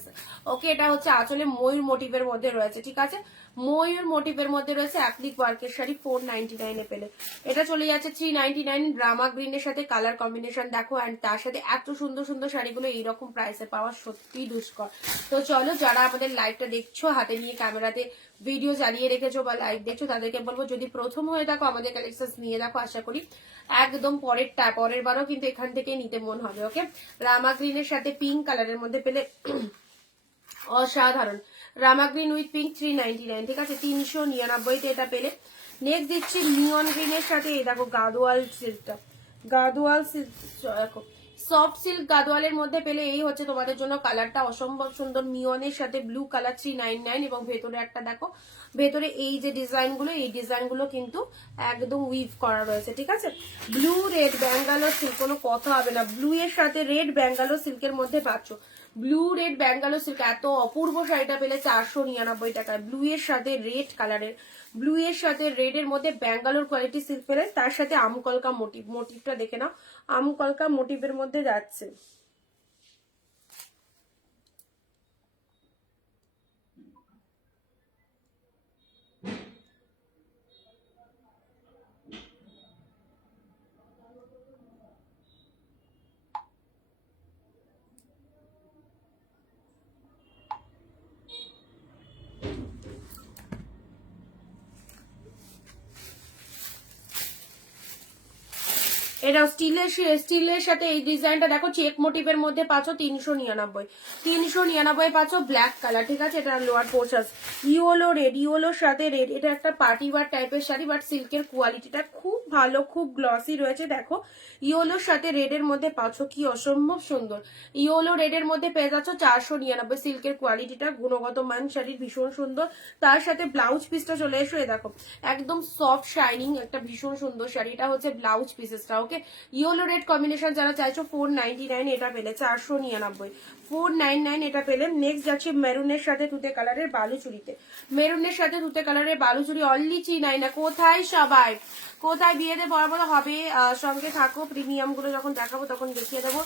Okay, এটা হচ্ছে আঁচলে ময়ূর মোটিভের মধ্যে রয়েছে, ঠিক আছে, ময়ূর মোটিভের মধ্যে রয়েছে অ্যাপ্লিক ওয়ার্কের শাড়ি 499 এ পেলে। এটা চলে যাচ্ছে 399। ড্রামা গ্রিনের সাথে কালার কম্বিনেশন দেখো, অ্যান্ড তার সাথে এত সুন্দর সুন্দর শাড়িগুলো এইরকম প্রাইসে পাওয়া সত্যি দুষ্কর। তো চলো, যারা আমাদের লাইভটা দেখছো, হাতে নিয়ে ক্যামেরাতে ভিডিও চালিয়ে রেখেছো বা লাইভ দেখছো, তাদেরকে বলবো যদি প্রথম হয়ে থাকো আমাদের কালেকশন নিয়ে দেখো, আশা করি একদম পরের বারও কিন্তু এখান থেকে নিতে মন হবে। ওকে, রামা গ্রিনের সাথে পিঙ্ক কালারের মধ্যে পেলে অসাধারণ। রামা গ্রিন উইথ পিঙ্ক 399, ঠিক আছে, 399 এটা পেলে। নেক্সট দিচ্ছি নিয়ন গ্রিনের সাথে এই দেখো গাদোয়াল সিল্কটা, গাদোয়াল সিল্ক দেখো, সফট সিল্ক গাদোয়ালের মধ্যে পেলে এই হচ্ছে তোমাদের জন্য কালারটা অসম্ভব সুন্দর। নিয়নের সাথে ব্লু কালার 399, এবং ভেতরে একটা দেখো, ভেতরে এই যে ডিজাইনগুলো, এই ডিজাইনগুলো কিন্তু একদম উইভ করা রয়েছে, ঠিক আছে। ব্লু রেড ব্যাঙ্গালোর সিল্ক, কোনো কথা হবে না, ব্লু এর সাথে রেড ব্যাঙ্গালোর সিল্কের মধ্যে পাচ্ছ। ব্লু রেড ব্যাঙ্গালোর সিল্ক, এত অপূর্ব শাড়িটা পেলে 499 টাকায়। ব্লু এর সাথে রেড কালারের, ব্লু এর সাথে রেড এর মধ্যে ব্যাঙ্গালোর কোয়ালিটি সিল্ক পেলে, তার সাথে আমকলকা মোটিভ, মোটিভটা দেখে নাও, আমকলকা মোটিভের মধ্যে যাচ্ছে। এটা স্টিলের সাথে এই ডিজাইনটা দেখো, চেক মোটিভের মধ্যে পাচ্ছ 399 পাচ্ছ, ব্ল্যাক কালার, ঠিক আছে। এটা লোয়ার পোর্শন ইয়েলো রেড, ইয়েলোর সাথে রেড। এটা একটা পার্টি ওয়ার টাইপের শাড়ি, বাট সিল্কের কোয়ালিটিটা খুব ভালো, খুব গ্লসি রয়েছে। দেখো ইয়েলোর সাথে রেড এর মধ্যে পাচ্ছ, কি অসম্ভব সুন্দর। ইয়েলো রেড এর মধ্যে পেয়ে যাচ্ছ 499। সিল্কের কোয়ালিটিটা, গুণগত মান শাড়ির ভীষণ সুন্দর। তার সাথে ব্লাউজ পিসটা চলে এসো, এ দেখো একদম সফট শাইনিং একটা ভীষণ সুন্দর শাড়ি। এটা হচ্ছে ব্লাউজ পিসেসটা। ওকে, ইয়েলো রেড কম্বিনেশন যারা চাইছো 499 এটা পেলে, 499 499 এটা পেলে। নেক্সট যাচ্ছে মেরুনের সাথে তুতে কালারের বালুচুরিতে, মেরুনের সাথে তুতে কালারের বালুচুরি অনলি 399। কোথায় সবাই, কোথায় বিয়েতে বড় হবে, সঙ্গে থাকো, প্রিমিয়াম গুলো যখন দেখাবো তখন দেখিয়ে দেবো।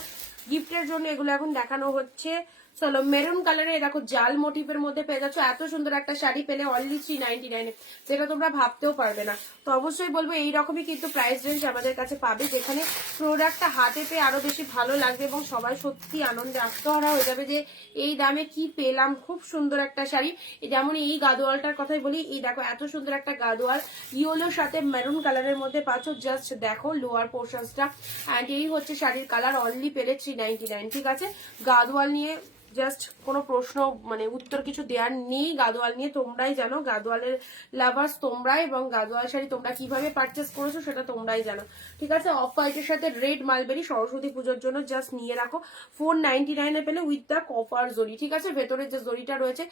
গিফটের জন্য এগুলো এখন দেখানো হচ্ছে। চলো, মেরুন কালারে দেখো জাল মোটিভের মধ্যে পেয়ে যাচ্ছ এত সুন্দর একটা শাড়ি পেলে অনলি 399, যেটা তোমরা ভাবতেও পারবে না। তো অবশ্যই বলবো এইরকমই কিন্তু প্রাইস রেঞ্জ আমাদের কাছে পাবে, যেখানে প্রোডাক্টটা হাতে পেয়ে আরো বেশি ভালো লাগবে এবং সবাই সত্যি আনন্দে আত্মহারা হয়ে যাবে যে এই দামে কি পেলাম। খুব সুন্দর একটা শাড়ি। যেমন এই গাদোয়ালটার কথাই বলি, এই দেখো এত সুন্দর একটা গাদোয়াল ইয়েলোর সাথে মেরুন কালারের মধ্যে পাচ্ছ। জাস্ট দেখো লোয়ার পোর্শনসটা, অ্যান্ড এই হচ্ছে শাড়ির কালার, অনলি পেলে 399, ঠিক আছে। গাদোয়াল নিয়ে জাস্ট কোনো প্রশ্ন মানে উত্তর কিছু দেওয়ার নেই। গাদোয়াল নিয়ে তোমরাই জানো, গাদোয়ালের লাভার্স তোমরাই, এবং গাদোয়াল শাড়ি তোমরা কিভাবে পারচেস করেছো সেটা তোমরাই জানো, ঠিক আছে। অফ হোয়াইটের সাথে রেড মালবেরি সরস্বতী পুজোর জন্য জাস্ট নিয়ে রাখো, 499 পেলে উইথ দ্য কপার জরি, ঠিক আছে। ভেতরে যে জরিটা রয়েছে,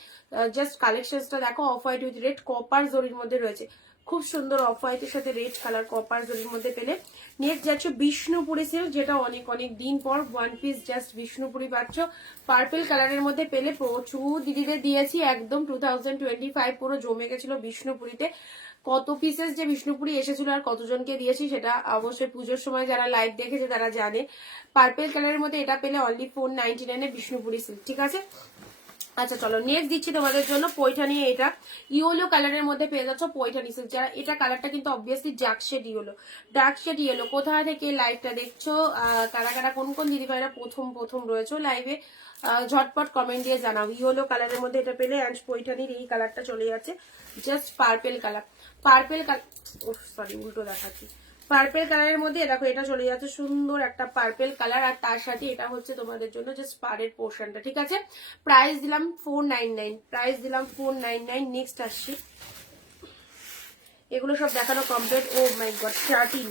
জাস্ট কালেকশনসটা দেখো, off white with red copper জরির মধ্যে রয়েছে, খুব সুন্দর। অফ হোয়াইটের সাথে রেড কালার কপার জরির মধ্যে পেলে। নেক্সট যাচ্ছে বিষ্ণুপুরি সিল্ক, যেটা অনেক অনেক দিন পর ওয়ান পিস জাস্ট বিষ্ণুপুরি পাচ্ছ পার্পল কালারের মধ্যে পেলে। প্রচুর দিদিদের দিয়েছি, একদম 2025 পুরো জমে গেছিল বিষ্ণুপুরিতে। কত পিসেস যে বিষ্ণুপুরি এসেছিল আর কতজনকে দিয়েছি সেটা অবশ্যই পুজোর সময় যারা লাইভ দেখেছে তারা জানে। পার্পল কালারের মধ্যে এটা পেলে অনলি 499 বিষ্ণুপুরি সিল্ক, ঠিক আছে। আচ্ছা চলো, নেক্সট দিচ্ছি তোমাদের জন্য পৈঠানি। এটা ইয়েলো কালারের মধ্যে পেয়ে যাচ্ছ পৈঠানি সিল্ক। যারা এটা কালারটা কিন্তু obviously dark shade yellow, dark shade yellow. কোথা থেকে লাইভটা দেখছো, কারা কারা কোন কোন দিদিভাইরা প্রথম রয়েছে লাইভে, ঝটপট কমেন্ট দিয়ে জানাও। ইয়েলো কালারের মধ্যে এটা পেলে, অ্যান্ড পৈঠানির এই কালারটা চলে যাচ্ছে just purple colour, purple colour, sorry উল্টো দেখাচ্ছি। পার্পেল কালারের মধ্যে দেখো এটা চলে যাচ্ছে সুন্দর একটা পার্পেল কালার, আর তার সাথে এটা হচ্ছে তোমাদের জন্য জাস্ট পাড়ের পোর্শনটা, ঠিক আছে। প্রাইস দিলাম 499, প্রাইস দিলাম 499। নেক্সট আসছি, এগুলো সব দেখানো complete. Oh my God, satin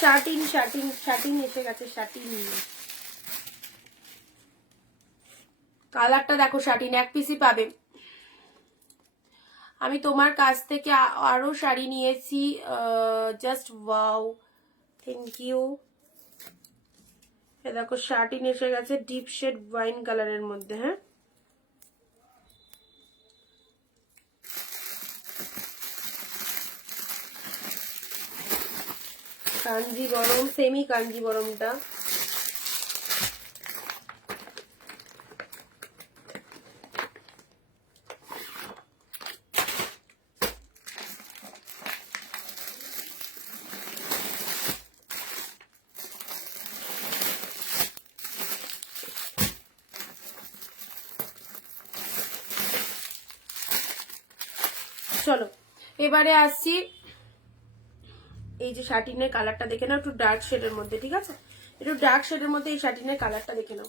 satin satin satin এসে গেছে, শার্টিন কালারটা দেখো, শার্টিন এক পিসই পাবে। আমি তোমার কাছ থেকে আরো শাড়ি নিয়েছি, জাস্ট ওয়াও, থ্যাংক ইউ। দেখো শার্টিন এসে গেছে ডিপ শেড ওয়াইন কালারের মধ্যে, হ্যাঁ কাঞ্জিবরম, সেমি কাঞ্জিবরমটা। চলো এবারে আসছি, এই যে শাটিনের কালারটা দেখে নাও, একটু ডার্ক শেডের মধ্যে, ঠিক আছে, একটু ডার্ক শেডের মধ্যে এই শাটিনের কালারটা দেখে নাও।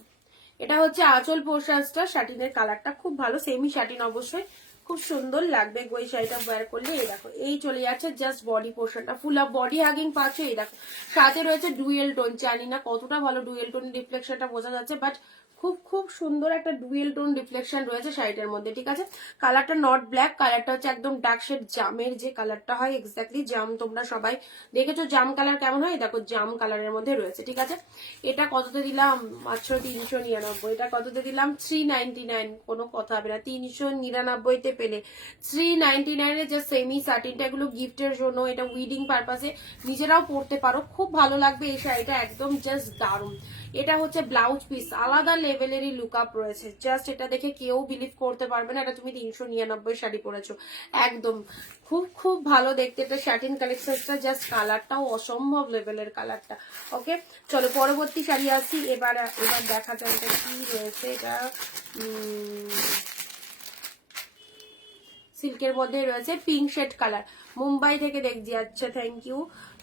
এটা হচ্ছে আঁচল পোর্শনসটা, শাটিনের কালারটা খুব ভালো, সেমি শাটিন অবশ্যই, খুব সুন্দর লাগবে ওই শাড়িটা ওয়্যার করলে। এই দেখো এই চলে যাচ্ছে জাস্ট বডি পোর্শনটা, ফুল অফ বডি হাগিং পাচ্ছে। এই দেখো সাথে রয়েছে ডুয়েল টোন, জানি না কতটা ভালো ডুয়েল টোন রিফ্লেকশনটা বোঝা যাচ্ছে, বাট খুব খুব সুন্দর একটা ডুয়েল টোন রিফ্লেকশন রয়েছে শাড়িটার মধ্যে, ঠিক আছে। কালারটা নট ব্ল্যাক, কালারটা হচ্ছে একদম ডার্ক শেড, জামের যে কালারটা হয়, এক্স্যাক্টলি জাম, তোমরা সবাই দেখেছো জাম কালার কেমন হয়, দেখো জাম কালারের মধ্যে রয়েছে, ঠিক আছে। এটা কততে দিলাম, মাত্র 399। এটা কততে দিলাম, 399, কোনো কথা হবে না, 399-তে পেলে। 399 যে সেমি সাটিনটা, এগুলো গিফটের জন্য, এটা উইডিং পারপাসে নিজেরাও পরতে পারো, খুব ভালো লাগবে এই শাড়িটা, একদম জাস্ট দারুণ। এটা হচ্ছে ব্লাউজ পিস, আলাদা লেভেলেরই লুক আপ রয়েছে, জাস্ট এটা দেখে কেউ বিলিভ করতে পারবে না এটা তুমি 399 শাড়ি পরেছো, একদম খুব খুব ভালো দেখতে এটা স্যাটিন কালেকশনটা, জাস্ট কালারটাও অসম্ভব লেভেলের কালারটা। ওকে চলো পরবর্তী শাড়ি আসছি, এবার দেখা যায় এটা কি রয়েছে। এটা সিল্কের মধ্যে রয়েছে পিঙ্ক শেড কালার, মুম্বাই থেকে দেখছি, আচ্ছা থ্যাংক ইউ।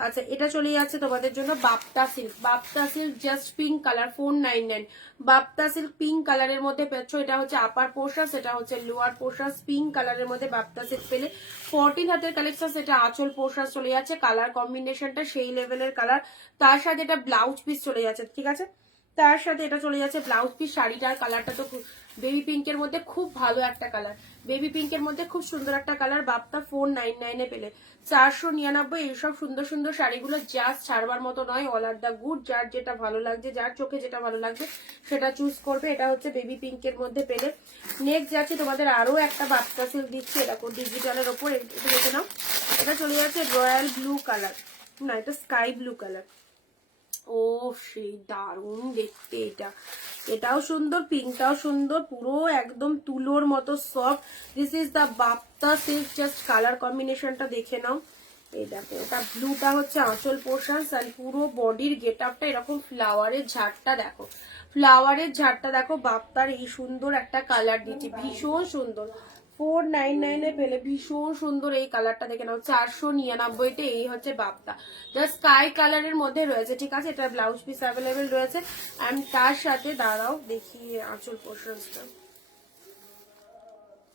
আচ্ছা এটা চলে যাচ্ছে তোমাদের জন্য Bapta silk, Bapta silk just pink colour 499, Bapta silk pink কালারের মধ্যে পেচ্ছ। এটা হচ্ছে আপার পোর্শন, এটা হচ্ছে লোয়ার পোর্শন, পিঙ্ক কালারের মধ্যে বাপ্তা সিল্ক পেলে 14 হাতের কালেকশন। এটা আঁচল পোর্শন চলে যাচ্ছে, কালার কম্বিনেশনটা সেই লেভেলের কালার, তার সাথে এটা ব্লাউজ পিস চলে যাচ্ছে, ঠিক আছে, তার সাথে এটা চলে যাচ্ছে ব্লাউজ পিস। শাড়িটার কালারটা তো বেবি পিঙ্কের মধ্যে খুব ভালো একটা কালার, বেবি পিঙ্কের মধ্যে খুব সুন্দর একটা কালার, বাপ্তা 499-এ পেলে 499। এইসব সুন্দর সুন্দর শাড়িগুলো জাস্ট ছাড়বার মতো নয়, অল আর দা গুড, যার যেটা ভালো লাগছে, যার চোখে যেটা ভালো লাগছে সেটা চুজ করবে। এটা হচ্ছে বেবি পিঙ্কের মধ্যে পেলে। নেক্সট যাচ্ছে তোমাদের আরো একটা বাপ্তা সিল্ক দিচ্ছি, এরকম ডিজিটালের ওপর, এটা দেখে নাও। এটা চলে যাচ্ছে রয়্যাল ব্লু কালার, না এটা স্কাই ব্লু কালার, ও সেই দারুণ দেখতে এটা, এটাও সুন্দর, পিঙ্কটাও সুন্দর, পুরো একদম তুলোর মতো soft. This is the Bapta silk, just colour কম্বিনেশনটা দেখে নাও। এই দেখো এটা ব্লুটা হচ্ছে আঁচল পোর্শন, আর পুরো বডির গেট আপটা এরকম, ফ্লাওয়ারের ঝাড়টা দেখো, ফ্লাওয়ারের ঝাড়টা দেখো, বাপ্তার এই সুন্দর একটা কালার দিচ্ছে, ভীষণ সুন্দর। 499-এ পেলে ভীষণ সুন্দর এই কালারটা দেখে নাও। 499-তে এই হচ্ছে বাপ্তা, জাস্ট স্কাই কালারের মধ্যে রয়েছে, ঠিক আছে। এটা ব্লাউজ পিস অ্যাভেলেবেল রয়েছে, অ্যান্ড তার সাথে দাঁড়াও দেখি আঁচল পোর্শনটা,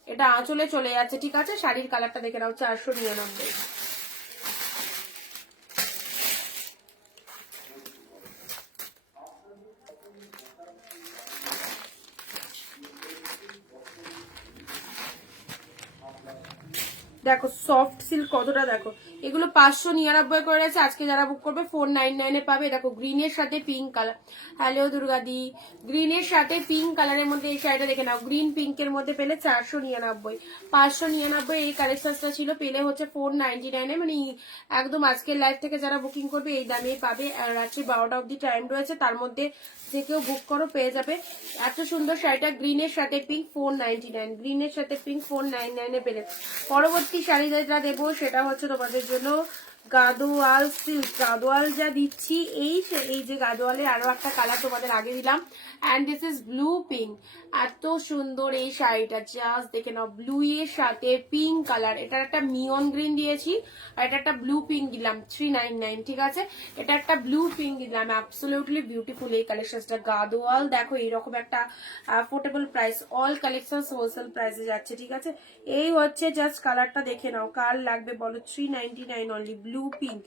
এটা আঁচলে চলে যাচ্ছে, ঠিক আছে। শাড়ির কালারটা দেখে নাও, 499। দেখো সফট সিল্ক কতটা, দেখো এগুলো 599 করে আছে, আজকে যারা বুক করবে 499-এ পাবে। দেখো গ্রিনের সাথে পিঙ্ক কালার, হ্যালো দুর্গাদি, গ্রিনের সাথে পিঙ্ক কালারের মধ্যে এই শাড়িটা দেখে নাও, গ্রিন পিঙ্কের মধ্যে পেলে 499, 599 এই কালেকশনটা ছিল, পেলে হচ্ছে 499-এ, মানে একদম আজকের লাইভ থেকে যারা বুকিং করবে এই দামেই পাবে। আর রাত্রি 12টা অব্দি টাইম রয়েছে, তার মধ্যে যে কেউ বুক করো পেয়ে যাবে। এত সুন্দর শাড়িটা গ্রিনের সাথে পিঙ্ক 499, গ্রিনের সাথে পিঙ্ক 499-এ পেলে। পরবর্তী শাড়ি যেটা দেবো সেটা হচ্ছে তোমাদের জন্য গাদোয়াল সিল্ক, গাদোয়াল যা দিচ্ছি, এই যে গাদোয়ালের আরো একটা কালার তোমাদের আগে দিলাম, and this is blue pink. এত সুন্দর এই শাড়িটা, জাস্ট দেখে নাও, ব্লু এর সাথে পিঙ্ক কালার, এটার একটা মিয়ন গ্রিন দিয়েছি, আর এটা একটা ব্লু পিঙ্ক দিলাম 399, ঠিক আছে। এটা একটা ব্লু পিঙ্ক দিলাম, অ্যাবসলিউটলি বিউটিফুল এই কালেকশনটা। গাদোয়াল দেখো এইরকম একটা affordable price, all collection wholesale প্রাইসে যাচ্ছে, ঠিক আছে। এই হচ্ছে জাস্ট কালারটা দেখে নাও, কার লাগবে বলো, 399 অনলি, ব্লু পিঙ্ক।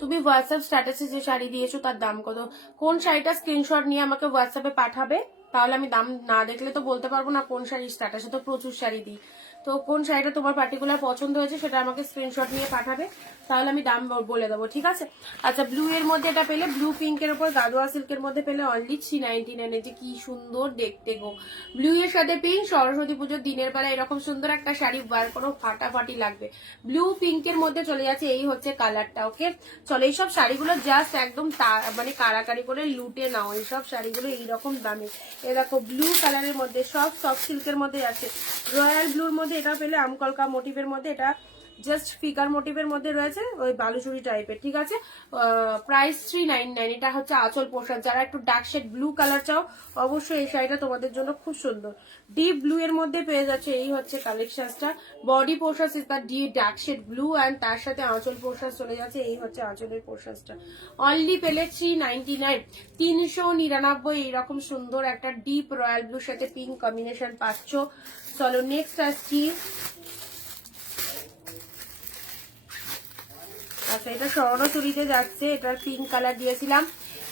তুমি হোয়াটসঅ্যাপ স্ট্যাটাসে যে শাড়ি দিয়েছো তার দাম কত, কোন শাড়িটা স্ক্রিনশট নিয়ে আমাকে হোয়াটসঅ্যাপে পাঠাবে, তাহলে আমি দাম না দেখলে তো বলতে পারবো না কোন শাড়ি। স্ট্যাটাসে তো প্রচুর শাড়ি দিই, তো কোন শাড়িটা তোমার পার্টিকুলার পছন্দ হয়েছে সেটা আমাকে স্ক্রিনশট নিয়ে পাঠাবে, তাহলে আমি দাম বলে দেবো, ঠিক আছে। আচ্ছা, ব্লু এর মধ্যে এটা পেলে, ব্লু পিঙ্কের উপর গাদোয়া সিল্কের মধ্যে পেলে অনলি 399, যে কি সুন্দর দেখতে গো। ব্লু এর সাথে পিঙ্ক, সরস্বতী পুজোর দিনের বেলা এরকম সুন্দর একটা শাড়ি বার করো, ফাটাফাটি লাগবে। ব্লু পিঙ্কের মধ্যে চলে যাচ্ছে, এই হচ্ছে কালারটা। ওকে, চলো এইসব শাড়িগুলো জাস্ট একদম মানে কারাকারি করে লুটে নাও, এইসব শাড়িগুলো এইরকম দামে। এ দেখো ব্লু কালারের মধ্যে সব সফট সিল্কের মধ্যে আছে, রয়্যাল ব্লুর মধ্যে এটা পেলে, আমকলকা মোটিভের মধ্যে, এটা জাস্ট ফিকার মোটিভের মধ্যে রয়েছে, ওই বালুচুরি টাইপের, ঠিক আছে। প্রাইস 399। এটা হচ্ছে আঁচল পোশাক। যারা একটু ডার্ক শেড ব্লু কালার চাও অবশ্যই এই শাড়িটা তোমাদের জন্য খুব সুন্দর। ডিপ ব্লু এর মধ্যে পেয়ে যাচ্ছে, এই হচ্ছে কালেকশনটা। বডি পোশাক is the deep dark shade blue and তার সাথে আঁচল পোশাক চলে যাচ্ছে, এই হচ্ছে আঁচলের পোশাকটা। অনলি পেলে 399, 399। এইরকম সুন্দর একটা ডিপ রয়্যাল ব্লুর সাথে পিঙ্ক কম্বিনেশন পাচ্ছ। চলো নেক্সট আসছি। আচ্ছা, এটা স্বর্ণচুরিতে যাচ্ছে, এটার পিঙ্ক কালার দিয়েছিলাম।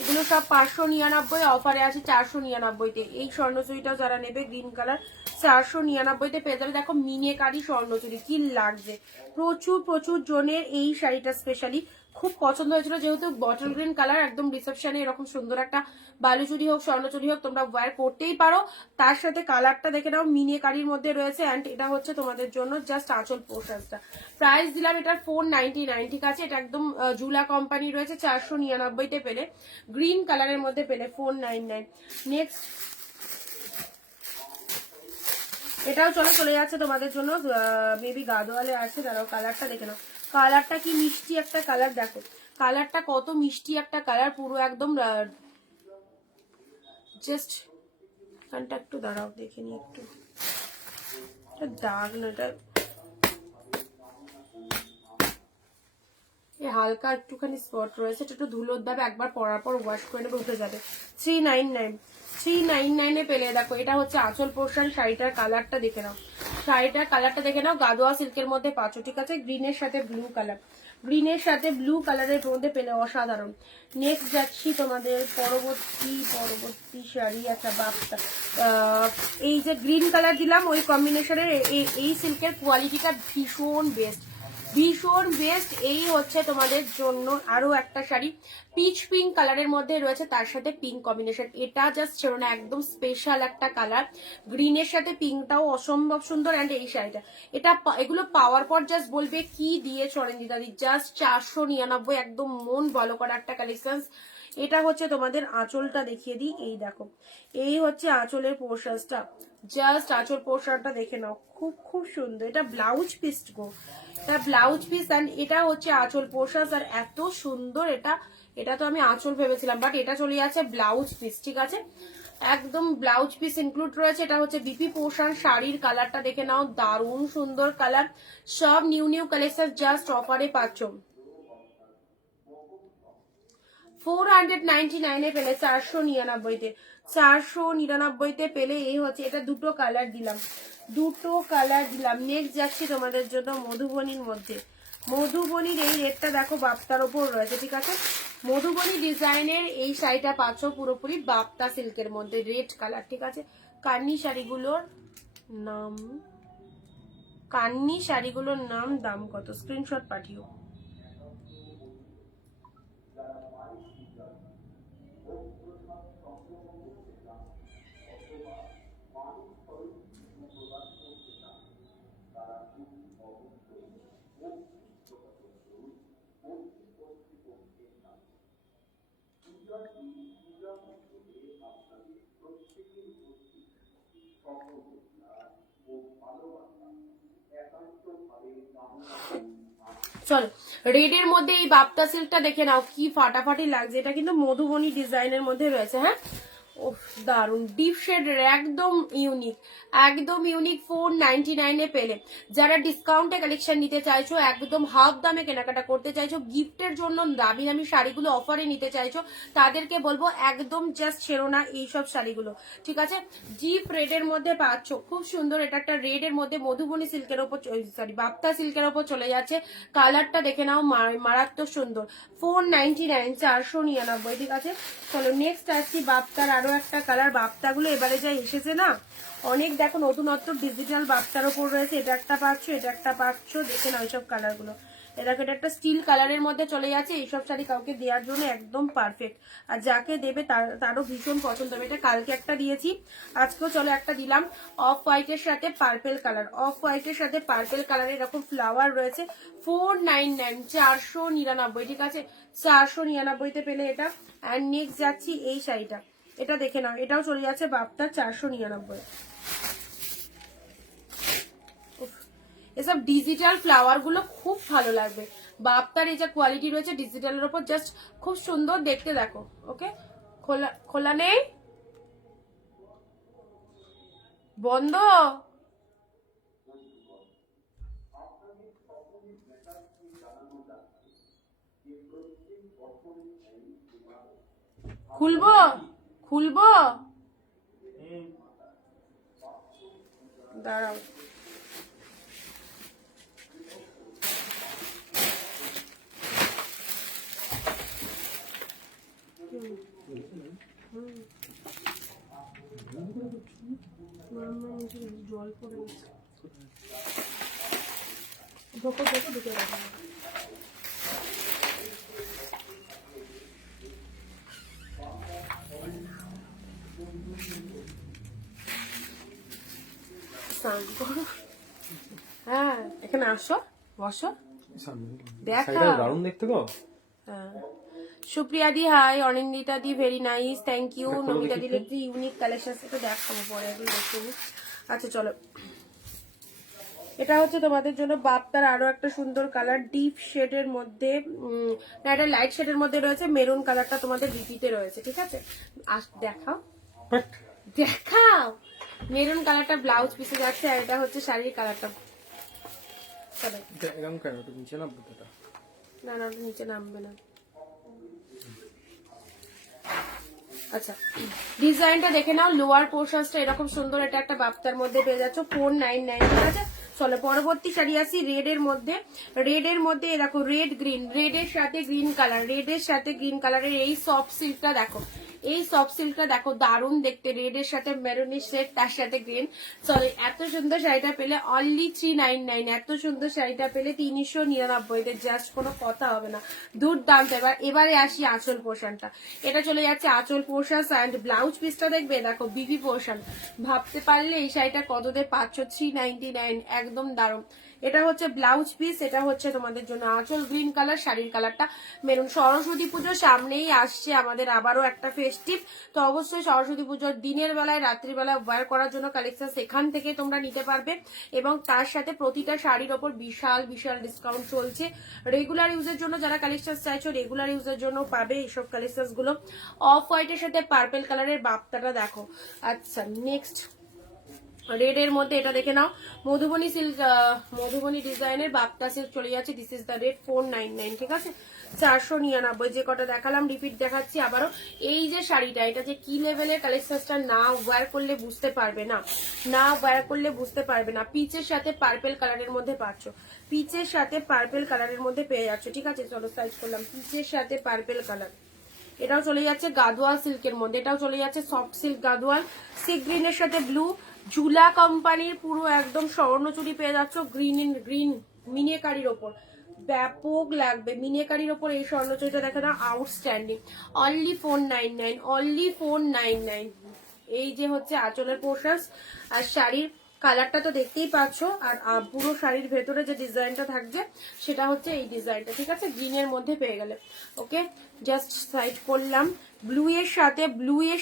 এগুলো সব 599, অফারে আছে 499-তে। এই স্বর্ণচুরিটাও যারা নেবে গ্রিন কালার 499-তে পেয়ে যাবে। দেখো মিনেকারি স্বর্ণচুরি কি লাগছে, প্রচুর প্রচুর জনের এই শাড়িটা স্পেশালি খুব পছন্দ হয়েছিল, যেহেতু বটল গ্রিন কালার, একদম রিসেপশনে এরকম সুন্দর একটা বালুচুরি হোক স্বর্ণচুরি হোক তোমরা ওয়্যার করতেই পারো। তার সাথে কালারটা দেখে নাও, মিনেকারির মধ্যে রয়েছে, অ্যান্ড এটা হচ্ছে তোমাদের জন্য জাস্ট আঁচল পোশাকটা। প্রাইস দিলাম এটার 499, ঠিক আছে। এটা একদম জুলা কোম্পানি রয়েছে, 499-তে পেলে, গ্রিন কালারের মধ্যে পেলে 499। নেক্সট এটাও চলে যাচ্ছে তোমাদের জন্য, মেবি গাদোয়ালে আছে, দাঁড়াও কালারটা দেখে নাও। কালারটা কি মিষ্টি একটা কালার, দেখো কালারটা কত মিষ্টি একটা কালার, পুরো একদম জাস্ট কানটা একটু দাঁড়াও দেখে নি একটু, দাগ না, এটা হালকা একটুখানি স্পট রয়েছে, এটা একটু ধুলোর দাবে, একবার পরার পর ওয়াশ করে নেবে, উঠে যাবে। 399 পেলে। দেখো এটা হচ্ছে আঁচল পোর্শন, শাড়িটার কালারটা দেখে নাও, শাড়িটার কালারটা দেখে নাও, গাদোয়া সিল্কের মধ্যে পাচ্ছ, ঠিক আছে। গ্রিনের সাথে ব্লু কালার, গ্রিনের সাথে ব্লু কালারের মধ্যে পেলে অসাধারণ। নেক্সট যাচ্ছি তোমাদের পরবর্তী শাড়ি। আচ্ছা বাপটা, এই যে গ্রিন কালার দিলাম ওই কম্বিনেশনের, এই সিল্কের কোয়ালিটিটা ভীষণ বেস্ট, ভীষণ বেস্ট। এই হচ্ছে তোমাদের জন্য আরো একটা শাড়ি, পিচ পিঙ্ক কালারের মধ্যে রয়েছে, তার সাথে পিঙ্ক কম্বিনেশন। এটা জাস্ট ছিল না, একদম স্পেশাল একটা কালার, গ্রিনের সাথে পিঙ্কটাও অসম্ভব সুন্দর। অ্যান্ড এই শাড়িটা, এগুলো পাওয়ার পর জাস্ট বলবে কি দিয়েছ অরিন্দিতাদি, জাস্ট 499, একদম মন ভালো করা একটা কালেকশন। এটা হচ্ছে তোমাদের আঁচলটা দেখিয়ে দিই, এই দেখো এই হচ্ছে আঁচলের পোর্শনটা, জাস্ট আঁচল পোর্শনটা দেখে নাও, খুব খুব সুন্দর। এটা ব্লাউজ পিস গো, এটা ব্লাউজ পিস, অ্যান্ড এটা হচ্ছে আঁচল পোর্শন। আর এত সুন্দর এটা, এটা তো আমি আঁচল ভেবেছিলাম, বাট এটা চলে যাচ্ছে ব্লাউজ পিস, ঠিক আছে, একদম ব্লাউজ পিস ইনক্লুড রয়েছে। এটা হচ্ছে বিপি পোর্শন। শাড়ির কালারটা দেখে নাও, দারুণ সুন্দর কালার, সব নিউ নিউ কালেকশন জাস্ট অফারে পাচ্ছ। 499 পেলে, 499-তে, 499-তে পেলে। এই হচ্ছে, এটা দুটো কালার দিলাম, দুটো কালার দিলাম। নেক্সট যাচ্ছি তোমাদের জন্য মধুবনীর মধ্যে। মধুবনীর এই রেটটা দেখো বাপ্তার ওপর রয়েছে, ঠিক আছে। মধুবনী ডিজাইনের এই শাড়িটা পাচ্ছ পুরোপুরি বাপ্তা সিল্কের মধ্যে, রেড কালার, ঠিক আছে। কান্নি শাড়িগুলোর নাম, কান্নি শাড়িগুলোর নাম, দাম কত, স্ক্রিনশট পাঠিও। চলো রেড এর মধ্যে এই বাপ্তা সিল্কটা দেখে নাও, কি ফাটাফাটি লাগছে। এটা কিন্তু মধুবনী ডিজাইনের মধ্যে রয়েছে, হ্যাঁ ওফ দারুন ডিপ শেডের একদম ইউনিক 499 এ পেলে। যারা ডিসকাউন্টে কালেকশন নিতে চাইছো, একদম হাফ দামে কেনাকাটা করতে চাইছো, গিফটের জন্য দামি দামি শাড়িগুলো অফারে নিতে চাইছো, তাদেরকে বলবো একদম জাস্ট ছেড়ো না এইসব শাড়িগুলো, ঠিক আছে। ডিপ রেডের মধ্যে পাচ্ছ, খুব সুন্দর। এটা একটা রেডের মধ্যে মধুবনী সিল্কের ওপর, সরি বাপ্তা সিল্কের ওপর চলে যাচ্ছে। কালারটা দেখে নাও, মারাত্মক সুন্দর। 499, 499, ঠিক আছে। চলো নেক্সট আসছি বাপ্তার আরো একটা কালার। বাপ্তাগুলো এবারে যা এসেছে না, অনেক দেখো নতুনত্ব ডিজিটাল বাপ্তার ওপর রয়েছে। এটা একটা পাচ্ছ, এটা একটা পাচ্ছ, দেখে নাও এইসব কালারগুলো। এটা একটা স্টিল কালারের মধ্যে চলে যাচ্ছে। এইসব শাড়ি কাউকে দেওয়ার জন্য একদম পারফেক্ট, আর যাকে দেবে তারও ভীষণ পছন্দ হবে। এটা কালকে একটা দিয়েছি, আজকেও চলো একটা দিলাম। অফ হোয়াইটের সাথে পার্পেল কালার, অফ হোয়াইটের সাথে পার্পেল কালারের এরকম ফ্লাওয়ার রয়েছে। 499, 499, ঠিক আছে। 499 পেলে এটা। আর নেক্সট যাচ্ছি এই শাড়িটা, এটা দেখে নাও, এটাও চলে যাচ্ছে বাপ্তা 499। এসব ডিজিটাল ফ্লাওয়ার গুলো খুব ভালো লাগবে। বাপ্তার এই যা কোয়ালিটি রয়েছে ডিজিটালের উপর, জাস্ট খুব সুন্দর দেখতে। দেখো ওকে, খোলা খোলা নেই, বন্ধ। খুলবো খুলবো, দাঁড়াও। জল পড়ে গেছে, ঢোকো ঢোকো, ঢুকে গেছে। হ্যাঁ এখানে আসো, বসো, দেখা। দারুণ দেখতে গো। হ্যাঁ সুপ্রিয়া দি হাই, অনিন্দিতা দি very nice, thank you. Namita দিলে একটু ইউনিক কালেকশন, এটা দেখাবো পরে, একটু দেখতে। আচ্ছা চলো, এটা হচ্ছে তোমাদের জন্য বাপ্তার আরো একটা সুন্দর কালার, ডিপ শেডের মধ্যে, না এটা লাইট শেডের মধ্যে রয়েছে। মেরুন কালারটা তোমাদের রিপিটে রয়েছে, ঠিক আছে। দেখাও দেখাও, মেরুন কালারটা ব্লাউজ পিসে যাচ্ছে, আর এটা হচ্ছে শাড়ির কালারটা। না না নিচে নামবে না। আচ্ছা ডিজাইনটা দেখে নাও, লোয়ার পোর্শনটা এরকম সুন্দর। এটা একটা বাপ্তার মধ্যে পেয়ে যাচ্ছ 499, ঠিক আছে। চলো পরবর্তী শাড়ি আসি রেডের মধ্যে। রেডের মধ্যে দেখো রেড গ্রিন, রেডের সাথে গ্রিন কালার, রেডের সাথে গ্রিন কালারের এই সফট সিল্কটা দেখো, এই সফট সিল্কটা দেখো দারুণ দেখতে। রেডের সাথে মেরুনি শেড, তার সাথে গ্রিন। চলো এত সুন্দর শাড়িটা পেলে অনলি 399, এত সুন্দর শাড়িটা পেলে 399, জাস্ট কোনো কথা হবে না, দুর্দান্ত। এবারে আসি আঁচল পোর্শনটা। এটা চলে যাচ্ছে আঁচল পোর্শন, অ্যান্ড ব্লাউজ পিসটা দেখবে দেখো বিবি পোর্শন। ভাবতে পারলে এই শাড়িটা কততে পাচ্ছ, 399, একদম দারুণ। এটা হচ্ছে ব্লাউজ পিস, এটা হচ্ছে তোমাদের জন্য আঁচল গ্রিন কালার, শাড়ির কালারটা মেরুন। সরস্বতী পুজো সামনেই আসছে আমাদের, আবারও একটা ফেস্টিভ, তো অবশ্যই সরস্বতী পুজোর দিনের বেলায় রাত্রিবেলায় ওয়্যার করার জন্য কালেকশন সেখান থেকে তোমরা নিতে পারবে। এবং তার সাথে প্রতিটা শাড়ির ওপর বিশাল বিশাল ডিসকাউন্ট চলছে। রেগুলার ইউজের জন্য যারা কালেকশন চাইছো, রেগুলার ইউজের জন্য পাবে এইসব কালেকশন গুলো। অফ হোয়াইটের সাথে পার্পেল কালারের বাপ্তাটা দেখো। আচ্ছা নেক্সট রেড এর মধ্যে এটা দেখে নাও, মধুবনী সিল্ক, মধুবনী ডিজাইনের বাপ্তা সিল্ক চলে যাচ্ছে। দিস ইজ দ্য রেড, 499, ঠিক আছে। 499, যে কটা দেখালাম রিপিট দেখাচ্ছি আবারও। এই যে শাড়িটা, এটা যে কি লেভেলের কালেকশনটা, না ওয়্যার করলে বুঝতে পারবে না, না ওয়্যার করলে বুঝতে পারবে না। পিচের সাথে পার্পেল কালারের মধ্যে পাচ্ছ, পিচের সাথে পার্পেল কালারের মধ্যে পেয়ে যাচ্ছ, ঠিক আছে। চলো সাইজ করলাম, পিচের সাথে পার্পেল কালার। এটাও চলে যাচ্ছে গাদোয়াল সিল্কের মধ্যে, এটাও চলে যাচ্ছে সফট সিল্ক গাদোয়াল। সি গ্রিনের সাথে ব্লু, জুলা কোম্পানির পুরো একদম স্বর্ণচুরি পেয়ে যাচ্ছ গ্রিন মিনেকারির ওপর, ব্যাপক লাগবে। মিনেকারির ওপর এই স্বর্ণচুরিটা দেখে না, আউটস্ট্যান্ডিং। Only 499, only 499। এই যে হচ্ছে আঁচলের পোর্শন, আর শাড়ির কালারটা তো দেখতেই পাচ্ছ। আর পুরো শাড়ির ভেতরে যে ডিজাইনটা থাকবে সেটা হচ্ছে এই ডিজাইনটা, ঠিক আছে। গ্রিনের মধ্যে পেয়ে গেলে, ওকে। জাস্ট সাইড করলাম। ব্লু এর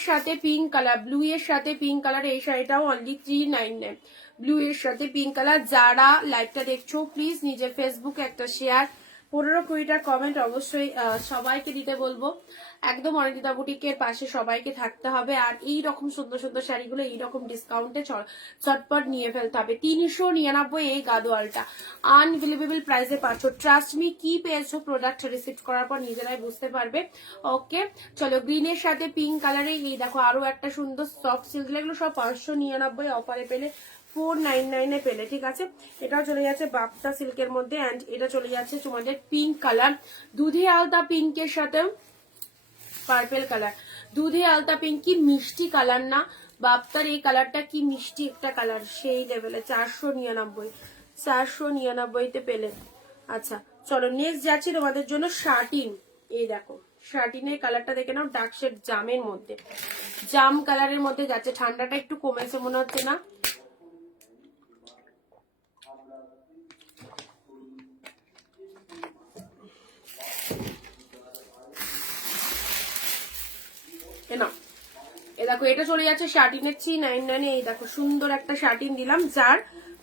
সাথে পিঙ্ক কালার, ব্লু এর সাথে পিঙ্ক কালার, এই শাড়িটাও অনলি 399। ব্লু এর সাথে পিঙ্ক কালার। যারা লাইভটা দেখছো প্লিজ নিজের ফেসবুকে একটা শেয়ার, 15-20টা কমেন্ট অবশ্যই সবাইকে দিতে বলবো। একদম অনিন্দিতা বুটিকের পাশে সবাইকে থাকতে হবে। আর এই রকম সুন্দর সুন্দর শাড়িগুলো এইরকম ডিসকাউন্টে চটপট নিয়ে ফেলতে হবে। 399 এই গাদোয়ালটা আনবিলিভেবল প্রাইসে পাচ্ছ। ট্রাস্ট মি, কি পেয়েছো প্রোডাক্ট রিসিভ করার পর নিজেরাই বুঝতে পারবে। ওকে চলো, গ্রিনের সাথে পিঙ্ক কালারে এই দেখো আরো একটা সুন্দর সফট সিল্ক, এগুলো সব 599 অফারে পেলে, 499 পেলে, ঠিক আছে। এটাও চলে যাচ্ছে বাপ্তা সিল্কের মধ্যে। অ্যান্ড এটা চলে যাচ্ছে তোমাদের পিঙ্ক কালার, দুধে আলতা পিঙ্কের সাথে পার্পেল কালার। দুধে আলতা পিঙ্ক কি মিষ্টি কালার না, বাপ্তার এই কালারটা কি মিষ্টি একটা কালার, সেই লেভেলে 499 পেলে। আচ্ছা চলো, নেক্সট যাচ্ছি তোমাদের জন্য শার্টিন। এই দেখো শার্টিনের কালারটা দেখে নাও, ডার্ক শেড জামের মধ্যে, জাম কালারের মধ্যে যাচ্ছে। ঠান্ডাটা একটু কমেছে মনে হচ্ছে না? না এ দেখো, এটা চলে যাচ্ছে শার্টিনের 399। এই দেখো সুন্দর একটা শার্টিন দিলাম, যার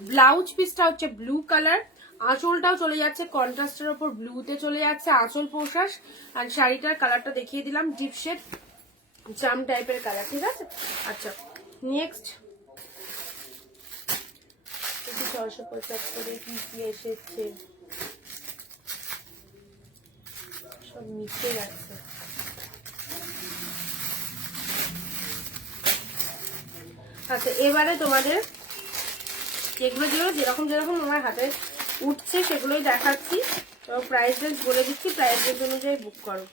ব্লাউজ পিসটা হচ্ছে ব্লু কালার, আঁচলটাও চলে যাচ্ছে কন্ট্রাস্টের ওপর ব্লুতে চলে যাচ্ছে আঁচল পোশাক। আর শাড়িটার কালারটা দেখিয়ে দিলাম, ডিপ শেড জাম টাইপের কালার, ঠিক আছে। আচ্ছা নেক্সট 675 কি কি এসেছে, সব মিশে যাচ্ছে। আচ্ছা এবারে তোমাদের যেগুলো যেরকম যেরকম আমার হাতে উঠছে সেগুলোই দেখাচ্ছি। তো প্রাইস রেঞ্জ বলে দিচ্ছি, প্রাইস রেঞ্জ অনুযায়ী বুক করো।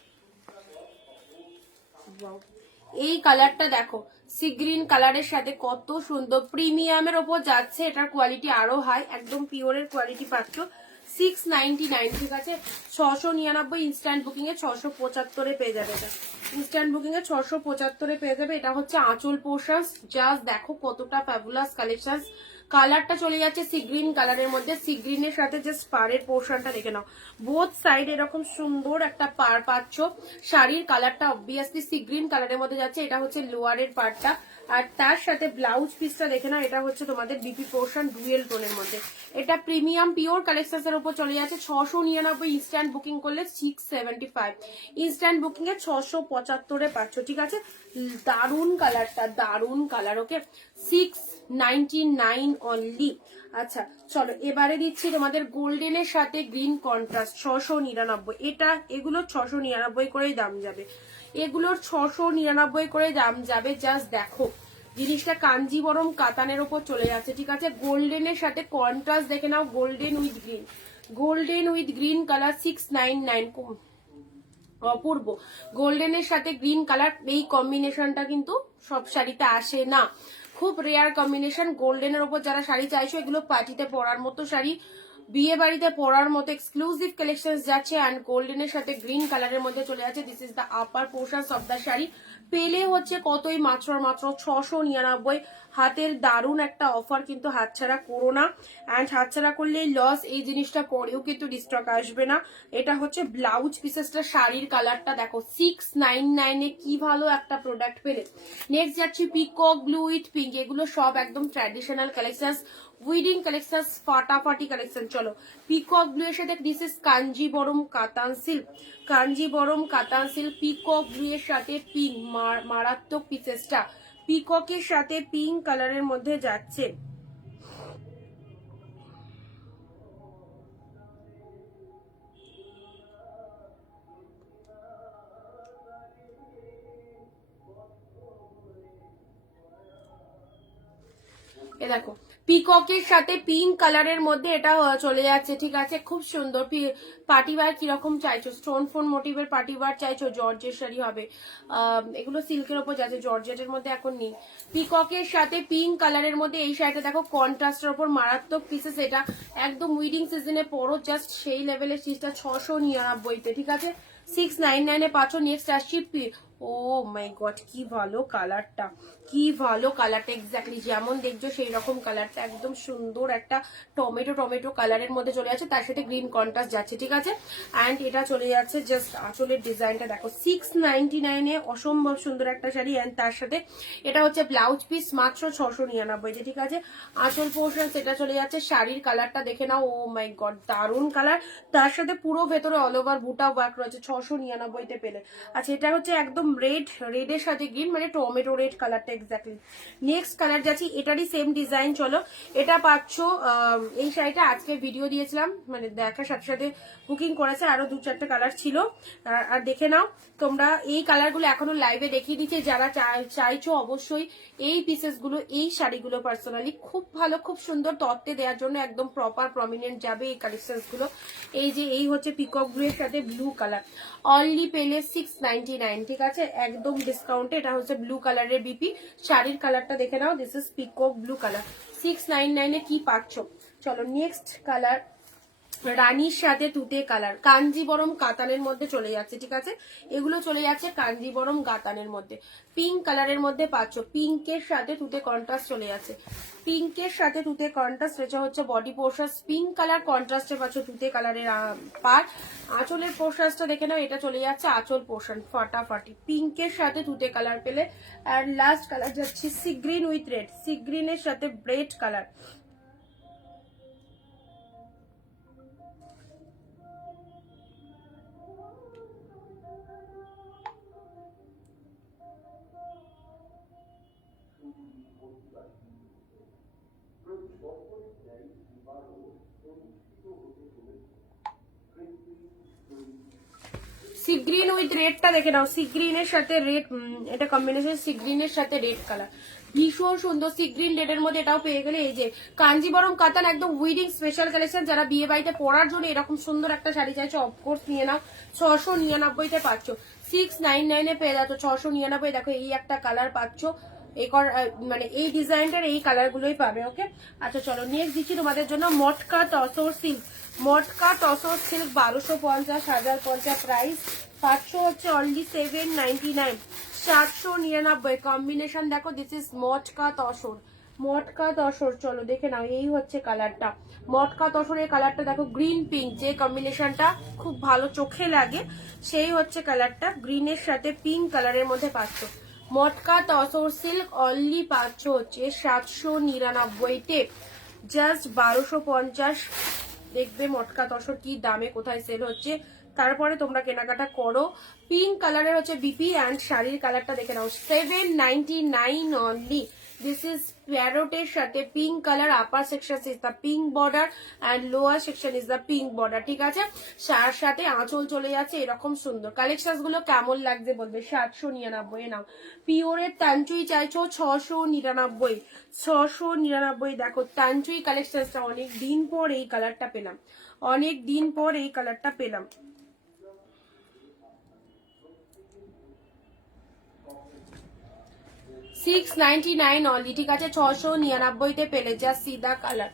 এই কালারটা দেখো, সি গ্রিন কালারের সাথে কত সুন্দর, প্রিমিয়ামের ওপর যাচ্ছে। এটার কোয়ালিটি আরো হাই, একদম পিওরের কোয়ালিটি পাচ্ছ। 699, ঠিক আছে। 699 ইনস্ট্যান্ট বুকিং এ 675 পেয়ে যাবে। এটা ইনস্ট্যান্ট বুকিং এ 675 পেয়ে যাবে। এটা হচ্ছে আঁচল পোশাক, জাস্ট দেখো কতটা ফ্যাবুলাস কালেকশন। কালারটা চলে যাচ্ছে সি গ্রিন কালারের মধ্যে, সি গ্রিনের সাথে জাস্ট পাড়ের পোর্শনটা দেখে নাও, বোথ সাইড এরকম সুন্দর একটা পাড় পাচ্ছ। শাড়ির কালারটা অবভিয়াসলি সি গ্রিন কালারের মধ্যে যাচ্ছে। এটা হচ্ছে লোয়ারের পার্টটা, আর তার সাথে ব্লাউজ পিসটা দেখে নাও, এটা হচ্ছে তোমাদের বিপি পোর্শন ডুয়েল টোনের মধ্যে। এটা প্রিমিয়াম পিওর কালেকশনস এর উপর চলে যাচ্ছে। 699 ইনস্ট্যান্ট বুকিং করলে 675, ইনস্ট্যান্ট বুকিং এ 675 পাচ্ছ, ঠিক আছে। দারুন কালারটা, দারুন কালার। ওকে 699 অনলি। আচ্ছা চলো, এবারে দিচ্ছি তোমাদের গোল্ডেনের সাথে গ্রিন কন্ট্রাস্ট 699। এটা এগুলো 699 করেই দাম যাবে, এগুলোর 699 করে দাম যাবে। জাস্ট দেখো জিনিসটা কাঞ্জিবরম কাতানের ওপর চলে যাচ্ছে, ঠিক আছে। গোল্ডেনের সাথে কন্ট্রাস্ট দেখে নাও, golden with green, golden with green colour 699, অপূর্ব। গোল্ডেনের সাথে গ্রিন কালার, এই কম্বিনেশনটা কিন্তু সব শাড়িতে আসে না, খুব রেয়ার কম্বিনেশন। গোল্ডেনের ওপর যারা শাড়ি চাইছো, এগুলো পার্টিতে পরার মতো শাড়ি, বিয়ে বাড়িতে পরার মতো এক্সক্লুসিভ কালেকশন যাচ্ছে। অ্যান্ড গোল্ডেনের সাথে গ্রিন কালারের মধ্যে চলে যাচ্ছে। This is the upper portion of the sari. পেলে হচ্ছে কতই, মাত্র 699। হাতের দারুণ একটা অফার, কিন্তু হাতছাড়া করো না। অ্যান্ড হাতছাড়া করলেই লস, এই জিনিসটা পরেও কিন্তু ডিস্টক আসবে না। এটা হচ্ছে ব্লাউজ পিসেসটা, শাড়ির কালারটা দেখো 699 কি ভালো একটা প্রোডাক্ট পেলে। নেক্সট যাচ্ছি পিকক ব্লু উইথ পিঙ্ক, এগুলো সব একদম ট্র্যাডিশনাল কালেকশন, উইডিং কালেকশন, ফাটাফাটি কালেকশন। চলো পিকক ব্লু এর সাথে দিস ইজ কাঞ্জিবরম কাতান সিল্ক, কাঞ্জিবরম কাতান সিল্ক, পিকক ব্লু এর সাথে পিঙ্ক, মারাত্মক পিসেসটা পিককের সাথে পিঙ্ক কালারের মধ্যে যাচ্ছে। এ দেখো পিককের সাথে পিঙ্ক কালারের মধ্যে এটা চলে যাচ্ছে, ঠিক আছে। খুব সুন্দর পার্টি ওয়্যার কিরকম চাইছো, স্টোন ফোন মোটিভের পার্টি ওয়্যার চাইছো, জর্জের শাড়ি হবে। এগুলো সিল্কের ওপর যাচ্ছে, জর্জেটের মধ্যে এখন নেই। পিককের সাথে পিঙ্ক কালারের মধ্যে এই শাড়িটা দেখো, কন্ট্রাস্টের ওপর মারাত্মক পিসেস। এটা একদম উইডিং সিজনে পরো, জাস্ট সেই লেভেলের চিজটা 699-তে, ঠিক আছে। 699 পাচ্ছ। নেক্সট আসছি ও মাই গড, কি ভালো কালারটা, কি ভালো কালারটা, এক্স্যাক্টলি যেমন দেখছো সেই রকম কালারটা, একদম সুন্দর একটা টমেটো টমেটো কালারের মধ্যে চলে যাচ্ছে, তার সাথে গ্রিন কন্ট্রাস্ট যাচ্ছে, ঠিক আছে। অ্যান্ড এটা চলে যাচ্ছে জাস্ট আঁচলের ডিজাইনটা দেখো, 699-এ অসম্ভব সুন্দর একটা শাড়ি। অ্যান্ড তার সাথে এটা হচ্ছে ব্লাউজ পিস মাত্র 699, ঠিক আছে। আঁচল পোর্শন সেটা চলে যাচ্ছে, শাড়ির কালারটা দেখে নাও, ও মাই গড দারুন কালার, তার সাথে পুরো ভেতরে অল ওভার বুটা ওয়ার্ক রয়েছে, 699-তে পেলে। আচ্ছা, এটা হচ্ছে একদম রেডের সাথে গ্রিন, মানে টমেটো রেড কালারটা এক্স্যাক্টলি। নেক্সট কালার যাচ্ছি, এটারই সেম ডিজাইন। চলো, এটা পাচ্ছ, এই শাড়িটা আজকে ভিডিও দিয়েছিলাম, মানে দেখার সাথে সাথে বুকিং করেছে, আরো 2-4টে কালার ছিল, আর দেখে নাও তোমরা। এই কালারগুলো এখনো লাইভে দেখিয়ে দিচ্ছে, যারা চাইছো অবশ্যই এই পিসেসগুলো, এই শাড়িগুলো পার্সোনালি খুব ভালো, খুব সুন্দর তত্ত্বে দেওয়ার জন্য একদম প্রপার প্রমিনেন্ট যাবে এই কালেকশনস গুলো। এই যে এই হচ্ছে পিকক ব্লু এর সাথে ব্লু কালার, অনলি পেলে 699, ঠিক আছে, একদম ডিসকাউন্টে। এটা হচ্ছে ব্লু কালারের বিপি, শাড়ির কালারটা দেখে নাও, this is peacock blue colour, 699-এ কি পাচ্ছ। চলো নেক্সট কালার, রানীর সাথে তুতে কালার, কাঞ্জিবরম কাতানের মধ্যে চলে যাচ্ছে, ঠিক আছে, এগুলো চলে যাচ্ছে কাঞ্জিবরম কাতানের মধ্যে। পিঙ্ক কালারের মধ্যে পাচ্ছ, পিঙ্কের সাথে তুতে কন্ট্রাস্ট চলে যাচ্ছে, পিঙ্কের সাথে তুতে কন্ট্রাস্ট, এটা হচ্ছে বডি পোর্শন, পিঙ্ক কালার কন্ট্রাস্টে পাচ্ছ তুতে কালারের পার। আঁচলের পোর্শনটা দেখে নাও, এটা চলে যাচ্ছে আঁচল পোর্শন, ফাটাফাটি পিঙ্কের সাথে তুতে কালার পেলে। আর লাস্ট কালার যাচ্ছে sea green with red, sea গ্রিনের সাথে red colour. Sea green with রেডটা দেখে নাও, সি গ্রিনের সাথে রেড, এটা কম্বিনেশন সি গ্রিনের সাথে রেড কালার, ভীষণ সুন্দর। সি গ্রিন রেডের মধ্যে এটাও পেয়ে গেলে। এই যে কাঞ্জিবরম কাতান, একদম উইডিং স্পেশাল কালেকশন, যারা বিয়ে বাড়িতে পরার জন্য এরকম সুন্দর একটা শাড়ি চাইছো অফকোর্স নিয়ে নাও, 699-তে পাচ্ছ, 699-এ পেয়ে যাচ্ছ 699। দেখো এই একটা কালার পাচ্ছ, মানে এই ডিজাইনটার এই কালার গুলোই পাবে, ওকে। আচ্ছা চলো নেক্সট দিচ্ছি তোমাদের জন্য মটকা তসর সিল্ক, মটকা তসর সিল্ক 1250, 1050 প্রাইস, পাচ্ছ হচ্ছে অনলি 799, 799 কম্বিনেশন। দেখো দিস ইজ মটকা তসর, মটকা তসর, চলো দেখে নাও, এই হচ্ছে কালারটা, মটকা তসরের কালারটা দেখো, গ্রিন পিঙ্ক, যে কম্বিনেশনটা খুব ভালো চোখে লাগে সেই হচ্ছে কালারটা, গ্রিনের সাথে পিঙ্ক কালারের মধ্যে পাচ্ছ। মটকা তসর সিল্ক অনলি পাচ্ছ হচ্ছে 799-তে, জাস্ট 1250। দেখবে মটকা তসর কি দামে কোথায় সেল হচ্ছে, তারপরে তোমরা কেনাকাটা করো। পিঙ্ক কালারের হচ্ছে বিপি, অ্যান্ড শাড়ির কালারটা দেখে নাও, 799 অনলি। দিস ইজ প্যারোটের সাথে pink colour, upper section is the pink border and lower section is the pink border, ঠিক আছে। সাথে আঁচল চলে যাচ্ছে, এরকম সুন্দর কালেকশন গুলো কেমন লাগছে বলবে। 799 নাও, পিওরের তাঞ্চুই চাইছো 699, 699। দেখো তাঞ্চুই কালেকশনটা অনেক দিন পর এই কালারটা পেলাম, অনেক দিন পর এই কালারটা পেলাম। $699 অনলি, ঠিক আছে, 699-তে পেলে, জাস্ট সিদা কালার,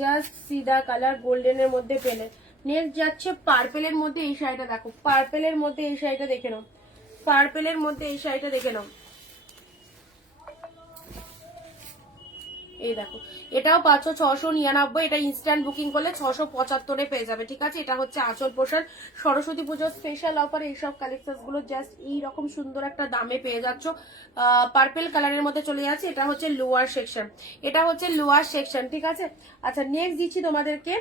জাস্ট সিদা কালার গোল্ডেনের মধ্যে পেলে। নেক্সট যাচ্ছে পার্পেলের মধ্যে এই শাড়িটা দেখো, পার্পেলের মধ্যে এই শাড়িটা দেখে নাও, পার্পেলের মধ্যে এই শাড়িটা দেখে নাও, এই দেখো এটাও পাচ্ছ 699, এটা ইনস্ট্যান্ট বুকিং করলে 675-এ পেয়ে যাবে, ঠিক আছে। এটা হচ্ছে আঁচল পোশাক, সরস্বতী পুজোর স্পেশাল অফার, এইসব কালেকশন গুলো জাস্ট এইরকম সুন্দর একটা দামে পেয়ে যাচ্ছ। পার্পেল কালারের মধ্যে চলে যাচ্ছে, এটা হচ্ছে লোয়ার সেকশন, এটা হচ্ছে লোয়ার সেকশন, ঠিক আছে। আচ্ছা নেক্সট দিচ্ছি তোমাদেরকে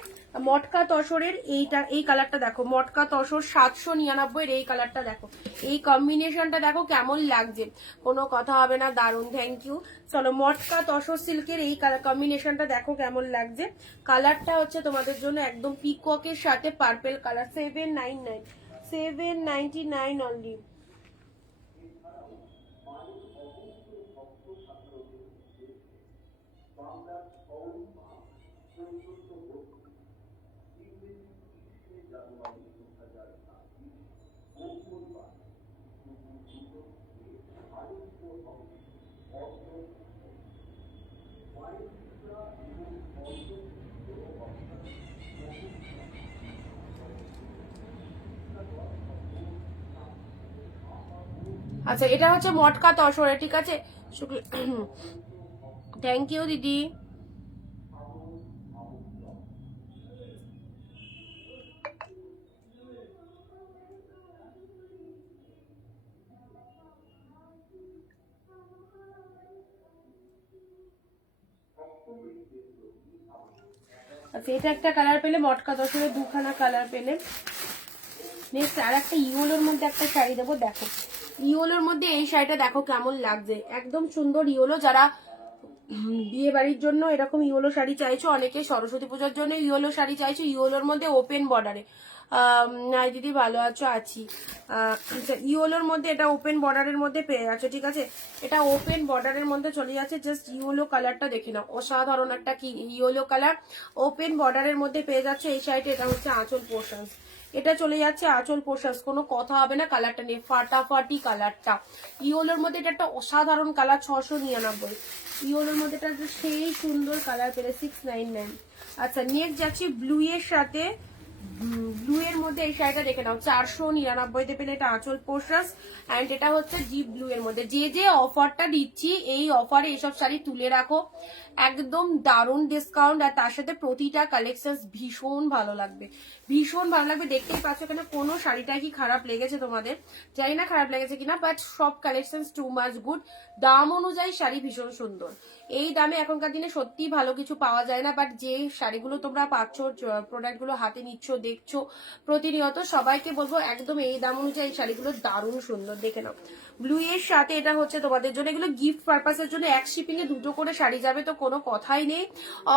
মটকা তসরের এইটা, এই কালারটা দেখো, মটকা তসর 799-এর এই কালারটা দেখো, এই কম্বিনেশনটা দেখো কেমন লাগছে, কোনো কথা হবে না, দারুন, থ্যাংক ইউ। চলো মটকা তসর সিল্কের এই কালার কম্বিনেশনটা দেখো কেমন লাগছে, কালারটা হচ্ছে তোমাদের জন্য একদম পিককের সাথে পার্পেল কালার, 799, 799 অনলি। আচ্ছা এটা হচ্ছে মটকা তসরে, ঠিক আছে। থ্যাংক ইউ দিদি। আচ্ছা এটা একটা কালার পেলে, মটকা তসরে দুখানা কালার পেলে। নেক্সট আর একটা ইয়োলোর মধ্যে একটা শাড়ি দেবো, দেখো ইয়োলোর মধ্যে এই শাড়িটা দেখো কেমন লাগছে, একদম সুন্দর ইয়োলো। যারা বিয়ে বাড়ির জন্য এরকম ইয়োলো শাড়ি চাইছো, অনেকে সরস্বতী পুজোর জন্য ইয়োলো শাড়ি চাইছো, ইয়োলোর মধ্যে ওপেন বর্ডারে। নাই দিদি ভালো আছো, আছি। আচ্ছা ইয়োলোর মধ্যে এটা ওপেন বর্ডারের মধ্যে পেয়ে যাচ্ছে, ঠিক আছে। এটা ওপেন বর্ডারের মধ্যে চলে যাচ্ছে, জাস্ট ইয়োলো কালারটা দেখে নাও, অসাধারণ একটা কি ইয়োলো কালার ওপেন বর্ডারের মধ্যে পেয়ে যাচ্ছে এই শাড়িটা। এটা হচ্ছে আঁচল পোর্শন, এটা চলে যাচ্ছে আঁচল পোর্শন, কোনো কথা হবে না। কালারটা নিয়ে ফাটাফাটি কালারটা, ইয়োলোর মধ্যে এটা একটা অসাধারণ কালার, 699। ইয়োলোর মধ্যে এটা সেই সুন্দর কালার পেলে 699। আচ্ছা নেক্সট যাচ্ছি ব্লু এর সাথে, ব্লু এর মধ্যে এই শাড়িটা দেখে নাও, 499 পেলে এটা আঁচল পোর্শাস। অ্যান্ড এটা হচ্ছে ডিপ ব্লু এর মধ্যে। যে যে অফারটা দিচ্ছি এই অফারে এইসব শাড়ি তুলে রাখো, একদম দারুণ ডিসকাউন্ট। আর তার সাথে প্রতিটা কালেকশন ভীষণ ভালো লাগবে, ভীষণ ভালো লাগবে। দেখতেই পাচ্ছ এখানে কোনো শাড়িটা কি খারাপ লেগেছে তোমাদের, জানি না খারাপ লেগেছে কিনা, বাট সব কালেকশন টু মাচ গুড। দাম অনুযায়ী শাড়ি ভীষণ সুন্দর। এই দামে এখনকার দিনে সত্যি ভালো কিছু পাওয়া যায় না, বাট যে শাড়িগুলো তোমরা পাচ্ছ, প্রোডাক্টগুলো হাতে নিচ্ছ দেখছো প্রতিনিয়ত, সবাইকে বলবো একদম এই দাম অনুযায়ী শাড়িগুলো দারুণ সুন্দর, দেখে নাও। ব্লু এর সাথে এটা হচ্ছে তোমাদের জন্য, এগুলো গিফট পারপাসের জন্য। এক শিপিং এ দুটো করে শাড়ি যাবে তো কোনো কথাই নেই,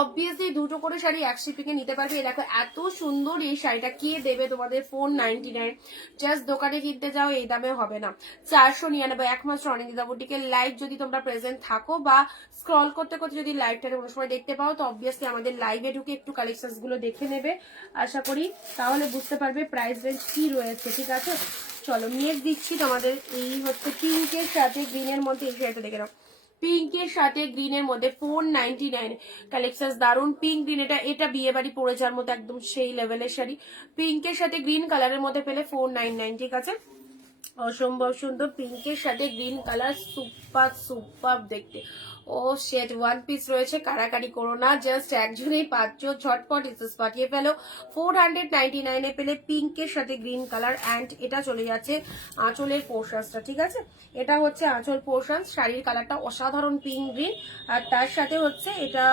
অবভিয়াসলি দুটো করে শাড়ি এক শিপিং এ নিতে পারবে। দেখো এত সুন্দর এই শাড়িটা কে দেবে তোমাদের 499, জাস্ট দোকানে কিনতে যাও এই দামে হবে না। 499 একমাত্র অনিন্দিতা বুটিকের লাইভ যদি তোমরা প্রেজেন্ট থাকো বা স্ক্রল করতে করতে যদি লাইভটা কোনো সময় দেখতে পাও, তো অবভিয়াসলি আমাদের লাইভে ঢুকে একটু কালেকশন গুলো দেখে নেবে আশা করি, তাহলে বুঝতে পারবে প্রাইস রেঞ্জ কি রয়েছে, ঠিক আছে। চলো নেক্সট দিচ্ছি তোমাদের, এই হচ্ছে পিঙ্কের সাথে গ্রিনের মধ্যে এই শাড়িটা দেখে নাও, পিঙ্কের সাথে গ্রিনের মধ্যে 499 কালেকশন, দারুন পিঙ্ক গ্রিন। এটা এটা বিয়ে বাড়ি পরে যাওয়ার মতো একদম সেই লেভেলের শাড়ি, পিঙ্কের সাথে গ্রিন কালারের মধ্যে পেলে 499, ঠিক আছে। অসম্ভব সুন্দর পিঙ্কের সাথে গ্রিন কালার, সুপার সুপার দেখতে। ও শেড ওয়ান পিস রয়েছে, কারাকারি করো না, জাস্ট একজনেই পাচ্ছ, ঝটপট ইসেস পাঠিয়ে ফেলো। 499 পেলে পিঙ্কের সাথে গ্রিন কালার। অ্যান্ড এটা চলে যাচ্ছে আঁচলের পোর্শনসটা, ঠিক আছে। এটা হচ্ছে আঁচল পোর্শন, শাড়ির কালারটা অসাধারণ পিঙ্ক গ্রিন। আর তার সাথে হচ্ছে এটা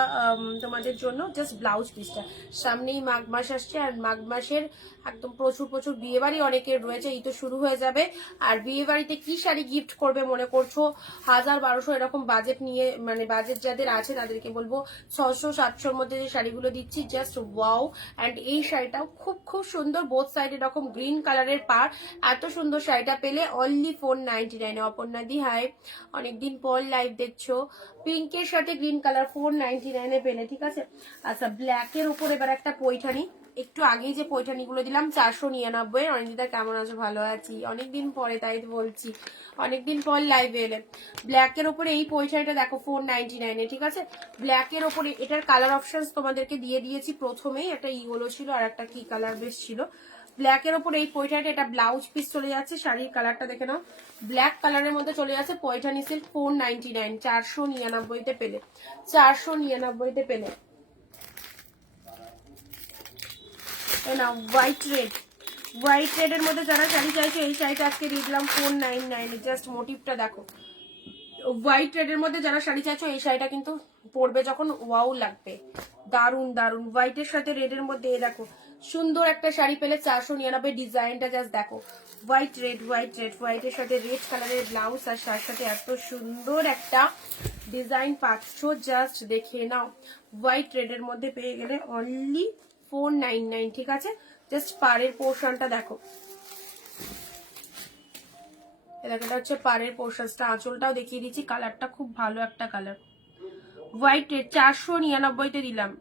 তোমাদের জন্য জাস্ট ব্লাউজ পিসটা। সামনেই মাঘ মাস আসছে, আর মাঘ মাসের একদম প্রচুর প্রচুর বিয়ে বাড়ি অনেকের রয়েছে, এই তো শুরু হয়ে যাবে। আর বিয়ে বাড়িতে কি শাড়ি গিফট করবে মনে করছো, 1000-1200 এরকম বাজেট নিয়ে, মানে বাজেট যাদের আছে তাদেরকে বলবো 600-700-র মধ্যে যে শাড়িগুলো দিচ্ছি, জাস্ট ওয়াও। অ্যান্ড এই শাড়িটাও খুব খুব সুন্দর, বোথ সাইড এরকম গ্রিন কালারের পার। এত সুন্দর শাড়িটা পেলে অনলি 499। অপর্ণা দি হাই, অনেকদিন পর লাইভ দেখছো। পিঙ্কের সাথে গ্রিন কালার 499 পেলে, ঠিক আছে। আচ্ছা ব্ল্যাকের উপর এবার একটা পৈঠানি, একটু আগেই যে পৈঠানিগুলো দিলাম 499। অনিন্দিতা কেমন আছো, ভালো আছি, অনেকদিন পরে তাই বলছি, অনেকদিন পর লাইভে এলে। ব্ল্যাকের ওপরে এই পৈঠানিটা দেখো 499, ঠিক আছে। ব্ল্যাকের ওপরে এটার কালার অপশন তোমাদেরকে দিয়ে দিয়েছি প্রথমেই, একটা ইয়েলো ছিল আর একটা কি কালার বেশ ছিল। ব্ল্যাকের ওপরে এই পৈঠানিটা, এটা ব্লাউজ পিস চলে যাচ্ছে, শাড়ির কালারটা দেখে নাও, ব্ল্যাক কালারের মধ্যে চলে যাচ্ছে পৈঠানি সিল্ক 499, 499 পেলে, 499 পেলে। না হোয়াইট রেড, হোয়াইট রেড এর মধ্যে যারা শাড়ি চাইছে এই শাড়িটা আজকে দিয়ে দিলাম 499। জাস্ট মোটিভটা দেখো, হোয়াইট রেড এর মধ্যে যারা শাড়ি চাইছো এই শাড়িটা কিন্তু পরবে যখন ওয়াও লাগবে, দারুন দারুন। হোয়াইটের সাথে রেড এর মধ্যে এই দেখো সুন্দর একটা শাড়ি পেলে 499। ডিজাইনটা জাস্ট দেখো, হোয়াইট রেড, হোয়াইট রেড, হোয়াইটের সাথে রেড কালারের ব্লাউজ, আর তার সাথে এত সুন্দর একটা ডিজাইন পাচ্ছ, জাস্ট দেখে নাও। হোয়াইট রেড এর মধ্যে পেয়ে গেলে অনলি 499, ঠিক আছে। জাস্ট পাড়ের পোর্শনটা দেখো, এটা হচ্ছে পাড়ের পোর্শনটা, আঁচলটাও দেখিয়ে দিচ্ছি, কালারটা খুব ভালো একটা কালার। হোয়াইট রেড 499 দিলাম।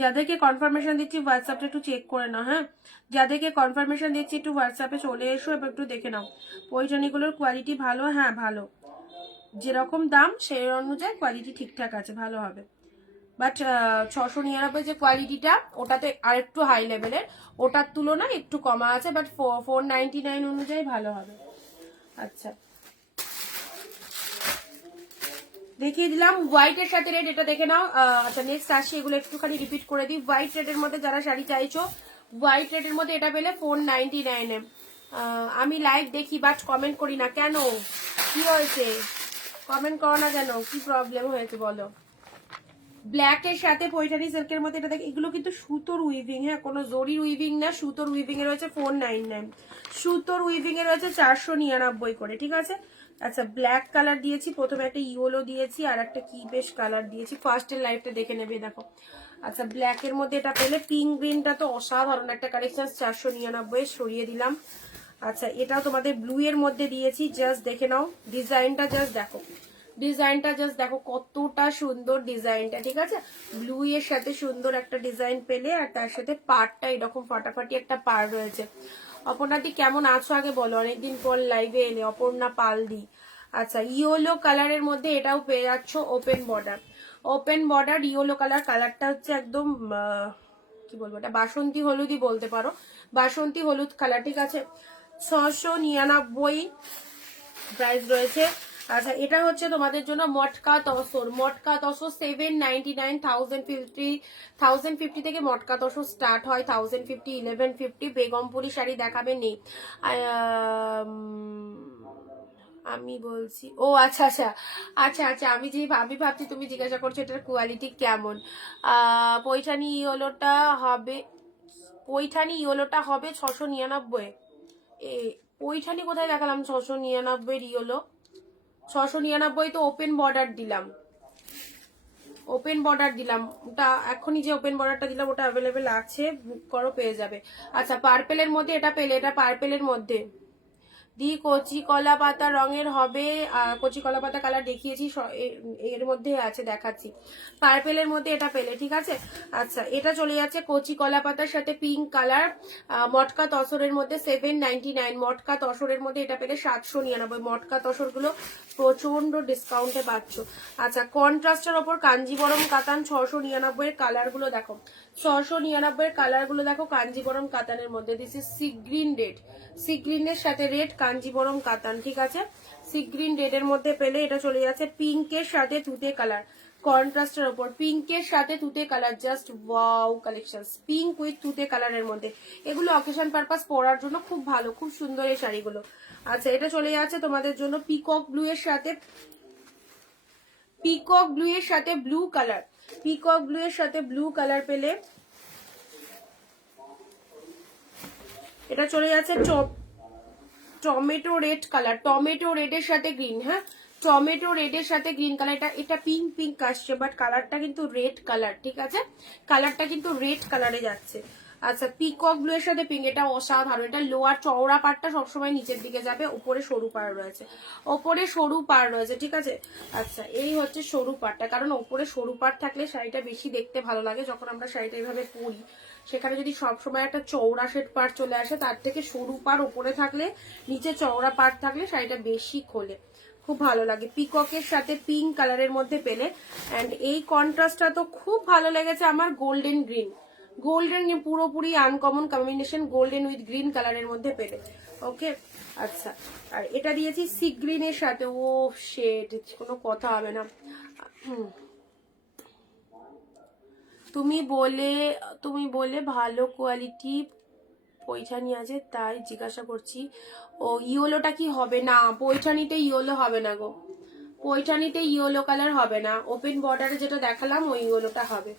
যাদেরকে কনফার্মেশন দিচ্ছি হোয়াটসঅ্যাপটা একটু চেক করে নাও, হ্যাঁ, যাদেরকে কনফার্মেশন দিচ্ছি একটু হোয়াটসঅ্যাপে চলে এসো, এবার একটু দেখে নাও পৈঠানিগুলোর কোয়ালিটি ভালো, হ্যাঁ ভালো, যেরকম দাম সেই অনুযায়ী কোয়ালিটি ঠিকঠাক আছে, ভালো হবে। বাট 699 যে কোয়ালিটিটা ওটাতে আরেকটু হাই লেভেলের, ওটার তুলনায় একটু কমা আছে, বাট 499 অনুযায়ী ভালো হবে। আচ্ছা দেখিয়ে দিলাম হোয়াইটের সাথে রেড, এটা দেখে নাও। আচ্ছা নেক্সট আসি, এগুলো একটুখানি রিপিট করে দিই। হোয়াইট রেডের মধ্যে যারা শাড়ি চাইছো, হোয়াইট রেডের মধ্যে এটা পেলে 499 আমি লাইভ দেখি বাট কমেন্ট করি না কেন, কি হয়েছে? কমেন্ট করো না কেন, কি প্রবলেম হয়েছে বলো? ব্ল্যাক এর সাথে পৈঠানি সিল্কের মধ্যে এটা দেখ, এগুলো কিন্তু সুতোর উইভিং, হ্যাঁ কোনো জরির উইভিং না, সুতোর উইভিং এ রয়েছে 499, সুতোর উইভিং এ রয়েছে 499 করে, ঠিক আছে। আচ্ছা ব্ল্যাক কালার দিয়েছি, প্রথমে একটা ইয়েলো দিয়েছি আর একটা কি বেশ কালার দিয়েছি, ফার্স্টের লাইভটা দেখে নেবে দেখো। আচ্ছা ব্ল্যাক এর মধ্যে এটা পেলে, পিঙ্ক গ্রিনটা তো অসাধারণ একটা কালেকশন, 499 সরিয়ে দিলাম। আচ্ছা এটাও তোমাদের ব্লু এর মধ্যে দিয়েছি, জাস্ট দেখে নাও ডিজাইনটা, জাস্ট দেখো ডিজাইনটা, জাস্ট দেখো কতটা সুন্দর ডিজাইনটা, ঠিক আছে। ব্লু এর সাথে সুন্দর একটা ডিজাইন পেলে, আর তার সাথে পাড়টা এরকম ফাটাফাটি একটা পাড় রয়েছে। অপর্ণাদি কেমন আছো আগে বলো, অনেকদিন পর লাইভে এলে, অপর্ণা পালদি। আচ্ছা ইয়েলো কালারের মধ্যে এটাও পেয়ে যাচ্ছ, open border, open border yellow colour, কালারটা হচ্ছে একদম কি বলবো, এটা বাসন্তী হলুদই বলতে পারো, বাসন্তী হলুদ কালার, ঠিক আছে। 699 প্রাইস রয়েছে। আচ্ছা এটা হচ্ছে তোমাদের জন্য মটকা তসর, মটকা তসর 799, 1050 থেকে মটকা তসর স্টার্ট হয়, 1050, 1150। বেগমপুরি শাড়ি দেখাবে নেই, আমি বলছি, ও আচ্ছা আচ্ছা আচ্ছা আচ্ছা, আমি ভাবছি তুমি জিজ্ঞাসা করছো এটার কোয়ালিটি কেমন। পৈঠানি ইয়েলোটা হবে, পৈঠানি ইয়েলোটা হবে 699। পৈঠানি কোথায় দেখালাম 699 ইয়েলো? 699 তো ওপেন বর্ডার দিলাম, ওপেন বর্ডার দিলাম, ওটা এখনই যে ওপেন বর্ডারটা দিলাম ওটা অ্যাভেলেবেল আছে, বুক করো পেয়ে যাবে। আচ্ছা পার্পেলের মধ্যে এটা পেলে, এটা পার্পেলের মধ্যে দি কচি কলা পাতা রঙের হবে, কচি কলা পাতা কালার দেখিয়েছি, এর মধ্যে আছে দেখাচ্ছি, পার্পেলের মধ্যে এটা পেলে, ঠিক আছে। আচ্ছা এটা চলে যাচ্ছে কচি কলা পাতার সাথে পিঙ্ক কালার, মটকা তসরের মধ্যে 799, মটকা তসরের মধ্যে এটা পেলে 799, মটকা তসর গুলো প্রচন্ড ডিসকাউন্টে পাচ্ছ। আচ্ছা কন্ট্রাস্টের ওপর কাঞ্জিবরম কাতান 699 এর কালার গুলো দেখো, 699 এর কালার গুলো দেখো, কাঞ্জিবরম কাতানের মধ্যে, this is sea green red, sea গ্রিনের সাথে রেড, কাঞ্জিবরম কাতান, ঠিক আছে। সি গ্রিন রেড এর মধ্যে পেলে এটা চলে যাচ্ছে পিঙ্কের সাথে তুতে কালার, কন্ট্রাস্টের ওপর পিঙ্কের সাথে তুতে colour, just wow collection, pink with তুতে কালারের মধ্যে, এগুলো অকেশন পারপাস পরার জন্য খুব ভালো, খুব সুন্দর এই শাড়িগুলো। আচ্ছা এটা চলে যাচ্ছে তোমাদের জন্য পিকক ব্লু এর সাথে, পিকক ব্লু এর সাথে ব্লু কালার, পিকক ব্লু এর সাথে ব্লু কালার পেলে এটা চলে যাচ্ছে টমেটো রেড কালার, টমেটো রেডের সাথে গ্রিন, হ্যাঁ টমেটো রেডের সাথে গ্রিন কালার, এটা পিঙ্ক পিঙ্ক আসছে বাট কালারটা কিন্তু রেড কালার, ঠিক আছে, কালারটা কিন্তু রেড কালারে যাচ্ছে। আচ্ছা পিকক ব্লু এর সাথে পিঙ্ক, এটা অসাধারণ, এটা লোয়ার চওড়া পাড়টা সবসময় নিচের দিকে যাবে, উপরে সরু পাড় রয়েছে, ওপরে সরু পাড় রয়েছে, ঠিক আছে। আচ্ছা এই হচ্ছে সরু পাড়টা, কারণ ওপরে সরু পাড় থাকলে শাড়িটা বেশি দেখতে ভালো লাগে, যখন আমরা শাড়িটা এইভাবে পরি সেখানে যদি সবসময় একটা চওড়া শেড পাড় চলে আসে, তার থেকে সরু পাড় ওপরে থাকলে, নিচে চওড়া পাড় থাকলে শাড়িটা বেশি খোলে, খুব ভালো লাগে। পিককের সাথে পিঙ্ক কালারের মধ্যে পেলে, অ্যান্ড এই কন্ট্রাস্টটা তো খুব ভালো লেগেছে আমার, গোল্ডেন গ্রিন, গোল্ডেন পুরোপুরি uncommon combination, golden with green কালারের মধ্যে পেলে, ওকে। আচ্ছা আর এটা দিয়েছি সি গ্রিনের সাথে, ও শেড কোনো কথা হবে না। তুমি বলে ভালো কোয়ালিটি পৈঠানি আছে তাই জিজ্ঞাসা করছি। ও ইয়েলোটা কি হবে না, পৈঠানিতে ইয়েলো হবে না গো, পৈঠানিতে ইয়েলো কালার হবে না, ওপেন বর্ডারে যেটা দেখালাম ওই ইয়েলোটা হবে,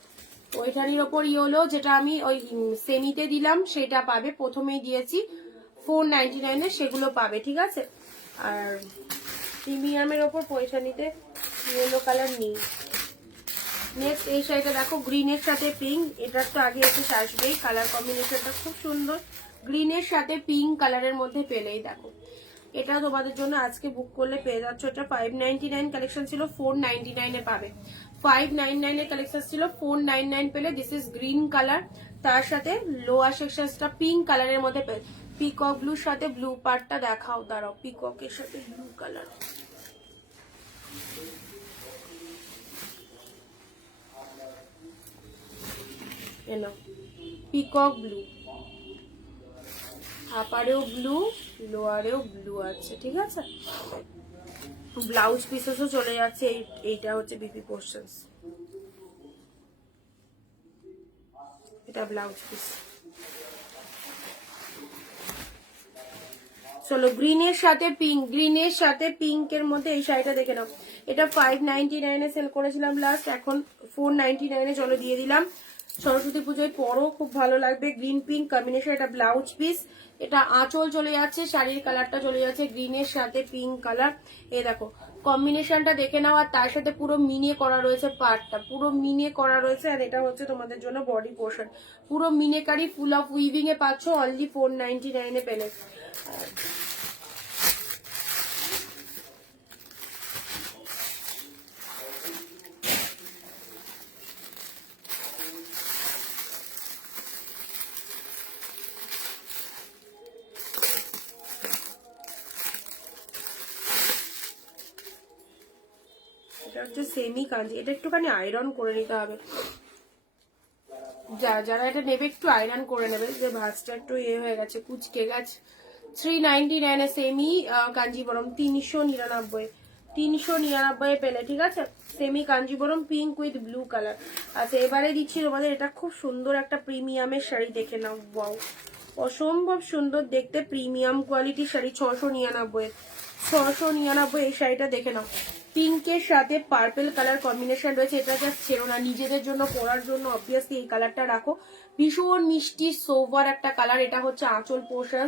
পৈঠানির ওপর ইয়েলো যেটা আমি ওই সেমিতে দিলাম সেটা পাবে, প্রথমেই দিয়েছি 499 সেগুলো পাবে, ঠিক আছে। আর প্রিমিয়ামের ওপর পৈঠানিতে ইয়েলো কালার নেই। নেক্সট এই শাড়িটা দেখো, গ্রিনের সাথে পিঙ্ক, এটার তো আগে একটু আসবেই, কালার কম্বিনেশনটা খুব সুন্দর, গ্রিনের সাথে পিঙ্ক কালারের মধ্যে পেলেই দেখো, এটা তোমাদের জন্য আজকে বুক করলে পেয়ে যাচ্ছ, এটা 599 কালেকশন ছিল, 499 পাবে, 599 এর কালেকশন ছিল, 499 পেলে। দিস ইজ গ্রিন কালার, তার সাথে লোয়ার সেকশনটা পিঙ্ক কালারের মধ্যে পেয়ে। পিকক ব্লুর সাথে ব্লু পার্টটা দেখাও, দাঁড়াও, পিককের সাথে ব্লু কালার। এলো পিকক ব্লু, আপারেও ব্লু, লোয়ারেও ব্লু আছে, ঠিক আছে। ব্লাউজ পিসেসও চলে যাচ্ছে, এইটা হচ্ছে বিপি পোর্শনস, এটা ব্লাউজ পিস। চলো গ্রিনের সাথে পিঙ্ক, গ্রিনের সাথে পিঙ্কের মধ্যে এই শাড়িটা দেখে নাও। এটা 599 এ সেল করেছিলাম লাস্ট, এখন 499 এ চলো দিয়ে দিলাম। সরস্বতী পুজোয় পরও খুব ভালো লাগবে, গ্রিন পিঙ্ক কম্বিনেশন। এটা ব্লাউজ পিস, এটা আঁচল চলে যাচ্ছে, শাড়ির কালারটা চলে যাচ্ছে গ্রিনের সাথে পিঙ্ক কালার। এই দেখো কম্বিনেশনটা দেখে নাও, আর তার সাথে পুরো মিনে করা রয়েছে, পার্টটা পুরো মিনে করা রয়েছে। আর এটা হচ্ছে তোমাদের জন্য বডি পোর্শন, পুরো মিনেকারি ফুল অফ উইভিং এ পাচ্ছ, অনলি 499 এ পেলে। এটা হচ্ছে সেমি কাঞ্জি, এটা একটুখানি আয়রন করে নিতে হবে, যারা এটা নেবে একটু আয়রন করে নেবে, যে ভাঁজটা একটু হয়ে গেছে, কুচকে গেছে। 399 এ সেমি কাঞ্জিবরম, 399 পেলে, ঠিক আছে। Semi Kanjeevaram pink with blue colour. আচ্ছা এবারে দিচ্ছি তোমাদের, এটা খুব সুন্দর একটা প্রিমিয়ামের শাড়ি, দেখে নাও, ওয়াও অসম্ভব সুন্দর দেখতে, প্রিমিয়াম কোয়ালিটির শাড়ি, 699 এই শাড়িটা দেখে নাও। পিঙ্কের সাথে পার্পল কালার কম্বিনেশন রয়েছে, এটা জাস্ট ছেড়ো না, নিজেদের জন্য পরার জন্য অবভিয়াসলি এই কালারটা রাখো। ভীষণ মিষ্টি সোভার একটা কালার। এটা হচ্ছে আঁচল পোর্শন,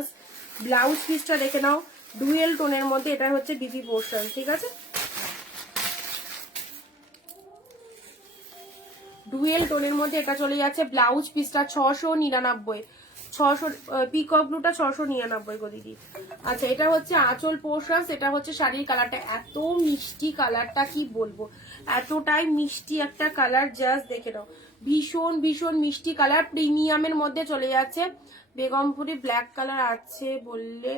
ব্লাউজ পিসটা দেখে নাও, ডুয়েল টোনের মধ্যে, এটা হচ্ছে বিপি পোর্শন, ঠিক আছে। ডুয়েল টোনের মধ্যে এটা চলে যাচ্ছে, ব্লাউজ পিসটা 699, পিকক ব্লুটা 699 গো দিদি। আচ্ছা এটা হচ্ছে আঁচল পোর্শন, এটা হচ্ছে শাড়ির কালারটা, এত মিষ্টি কালারটা কি বলবো, এতটাই মিষ্টি একটা কালার, জাস্ট দেখে নাও, ভীষণ ভীষণ মিষ্টি কালার, প্রিমিয়ামের মধ্যে চলে যাচ্ছে। বেগমপুরি ব্ল্যাক কালার আছে বললে,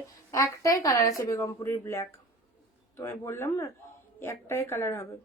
একটাই কালার আছে বেগমপুরির ব্ল্যাক, তোমায় বললাম না একটাই কালার হবে।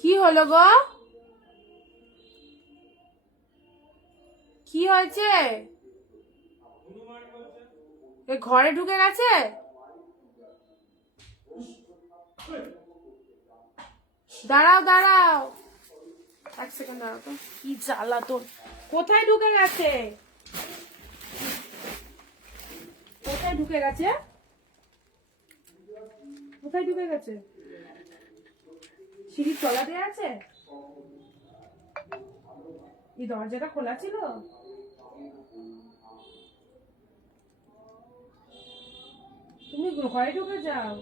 কি হলো গো, কি হয়েছে, ঘরে ঢুকে গেছে? দাঁড়াও দাঁড়াও, এক সেকেন্ড দাঁড়াও তো, কি জ্বালাতন, কোথায় ঢুকে গেছে, কোথায় ঢুকে গেছে, কোথায় ঢুকে গেছে? সিঁড়ির তলাতে আছে? এই দরজাটা খোলা ছিল? তুমি ঘরে ঢুকে যাও,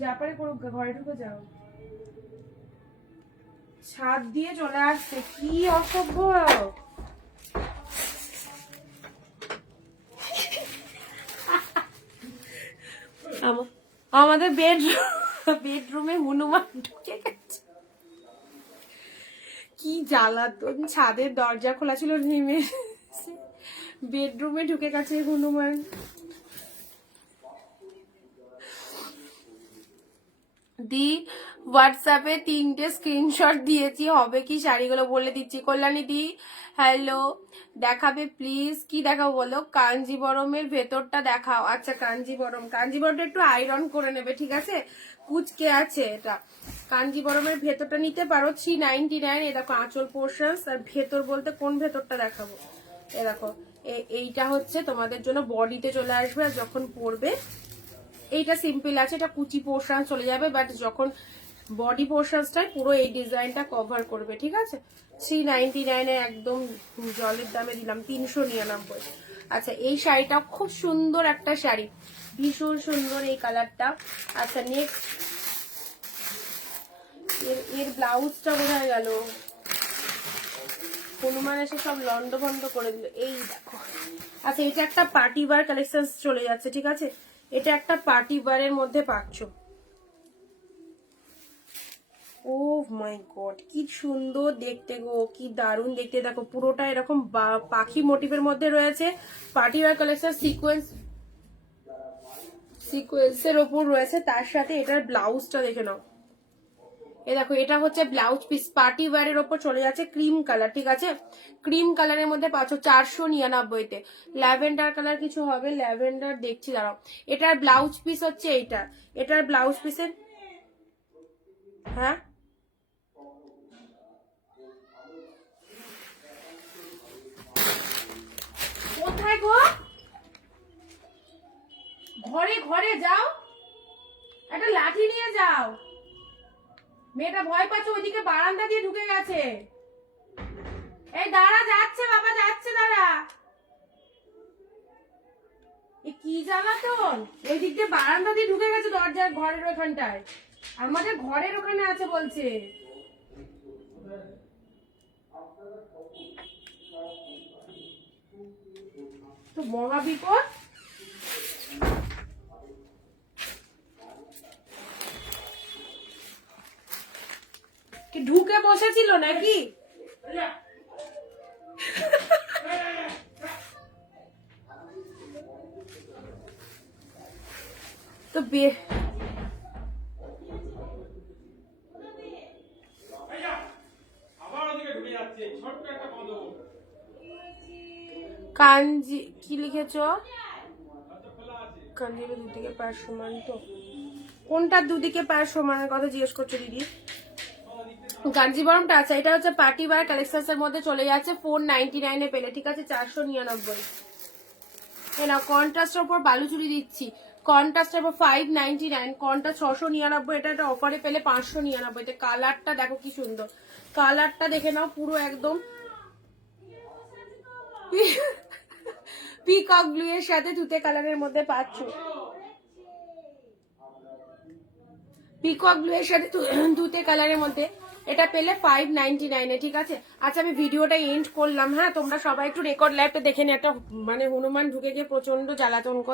যা পারে করুক, ঘরে ঢুকে যাও। ছাদ দিয়ে চলে আসছে, কি অসভ্য। আমাদের বেডরুমে হনুমান ঢুকে গেছে, কি জ্বালাতন, ছাদের দরজা খোলা ছিল, নেমে বেডরুমে ঢুকে গেছে হনুমান। দি হোয়াটসঅ্যাপে 3টে স্ক্রিনশট দিয়েছি, হবে কি শাড়িগুলো বলে দিচ্ছি। কল্যাণী দি হ্যালো, দেখাবে প্লিজ? কি দেখাবো বলো? কাঞ্জিবরমের ভেতরটা দেখাও। আচ্ছা কাঞ্জিবরমটা একটু আয়রন করে নেবে, ঠিক আছে? কুচকে আছে এটা। কাঞ্জিবরমের ভেতরটা নিতে পারো 399। এ দেখো আঁচল পোর্শন, আর ভেতর বলতে কোন ভেতরটা দেখাবো? এ দেখো এইটা হচ্ছে তোমাদের জন্য বডিতে চলে আসবে, আর যখন পরবে এইটা সিম্পল আছে, এটা কুচি পোর্শন চলে যাবে, বাট যখন বডি পোর্শনটাই পুরো এই ডিজাইনটা কভার করবে, ঠিক আছে? 399 একদম জলের দামে দিলাম, 399। আচ্ছা এই শাড়িটা খুব সুন্দর একটা শাড়ি, ভীষণ সুন্দর এই কালারটা। আচ্ছা নেক্সট, এর ব্লাউজটা কোথায় গেল? হনুমান এসে সব লন্ড ভন্ড করে দিল। এই দেখো, আচ্ছা এটা একটা পার্টি ওয়্যার কালেকশন চলে যাচ্ছে, ঠিক আছে? এটা একটা পার্টি ওয়্যারের মধ্যে পাচ্ছ। ও মাই গড, কি সুন্দর দেখতে গো, কি দারুণ দেখতে। দেখো পুরোটা এরকম পাখি মোটিভের মধ্যে রয়েছে, পার্টি ওয়্যার কালেকশন সিকোয়েন্সের ওপর রয়েছে, তার সাথে এটার ব্লাউজটা দেখে নাও। এ দেখো এটা হচ্ছে ব্লাউজ পিস, পার্টি ওয়্যারের ওপর চলে যাচ্ছে, ক্রিম কালার, ঠিক আছে? ক্রিম কালারের মধ্যে পাচ্ছ 499-তে। ল্যাভেন্ডার কালার কিছু হবে, ল্যাভেন্ডার দেখছি দাঁড়াও। এটার ব্লাউজ পিস হচ্ছে এইটা, এটার ব্লাউজ পিসের, হ্যাঁ কোথায় গো? ঘরে ঘরে যাও, একটা লাঠি নিয়ে যাও। মেয়েটা ভয় পাচ্ছে, ওইদিকে বারান্দা দিয়ে ঢুকে গেছে। এই দাঁড়া, যাচ্ছে বাবা, যাচ্ছে, দাঁড়া। কি জ্বালাতন, এই দিক দিয়ে বারান্দা দিয়ে ঢুকে গেছে, দরজার ঘরের ওখানটায়, আমাদের ঘরের ওখানে আছে বলছে। তো মহা বিপদ। কি ঢুকে বসেছিল নাকি? তো কাঞ্জি কি লিখেছ? কাঞ্জির দুদিকে পায়ের সমান, তো কোনটার দুদিকে পায়ের সমানের কথা জিজ্ঞেস করছো দিদি? কাঞ্জিবরমটা আছে, এটা হচ্ছে পার্টি ওয়্যার কালেকশনস এর মধ্যে চলে যাচ্ছে 499-এ পেলে, ঠিক আছে? 499। না কন্ট্রাস্টের উপর বালুচুরি দিচ্ছি, কন্ট্রাস্টের উপর 599, কন্ট্রাস্ট 699, এটা একটা অফারে পেলে 599-তে। কালারটা দেখো কি সুন্দর, কালারটা দেখে নাও, পুরো একদম পিকক ব্লু এর সাথে তুতে কালারের মধ্যে পাচ্ছ, পিকক ব্লু এর সাথে তুতে কালারের মধ্যে এটা পেলে 599-এ, ঠিক আছে? আচ্ছা আমি ভিডিওটা এন্ড করলাম, হ্যাঁ তোমরা সবাই একটু রেকর্ড লাইভটা দেখে নি, একটা মানে হনুমান ঢুকে গিয়ে প্রচন্ড জ্বালাতন করে।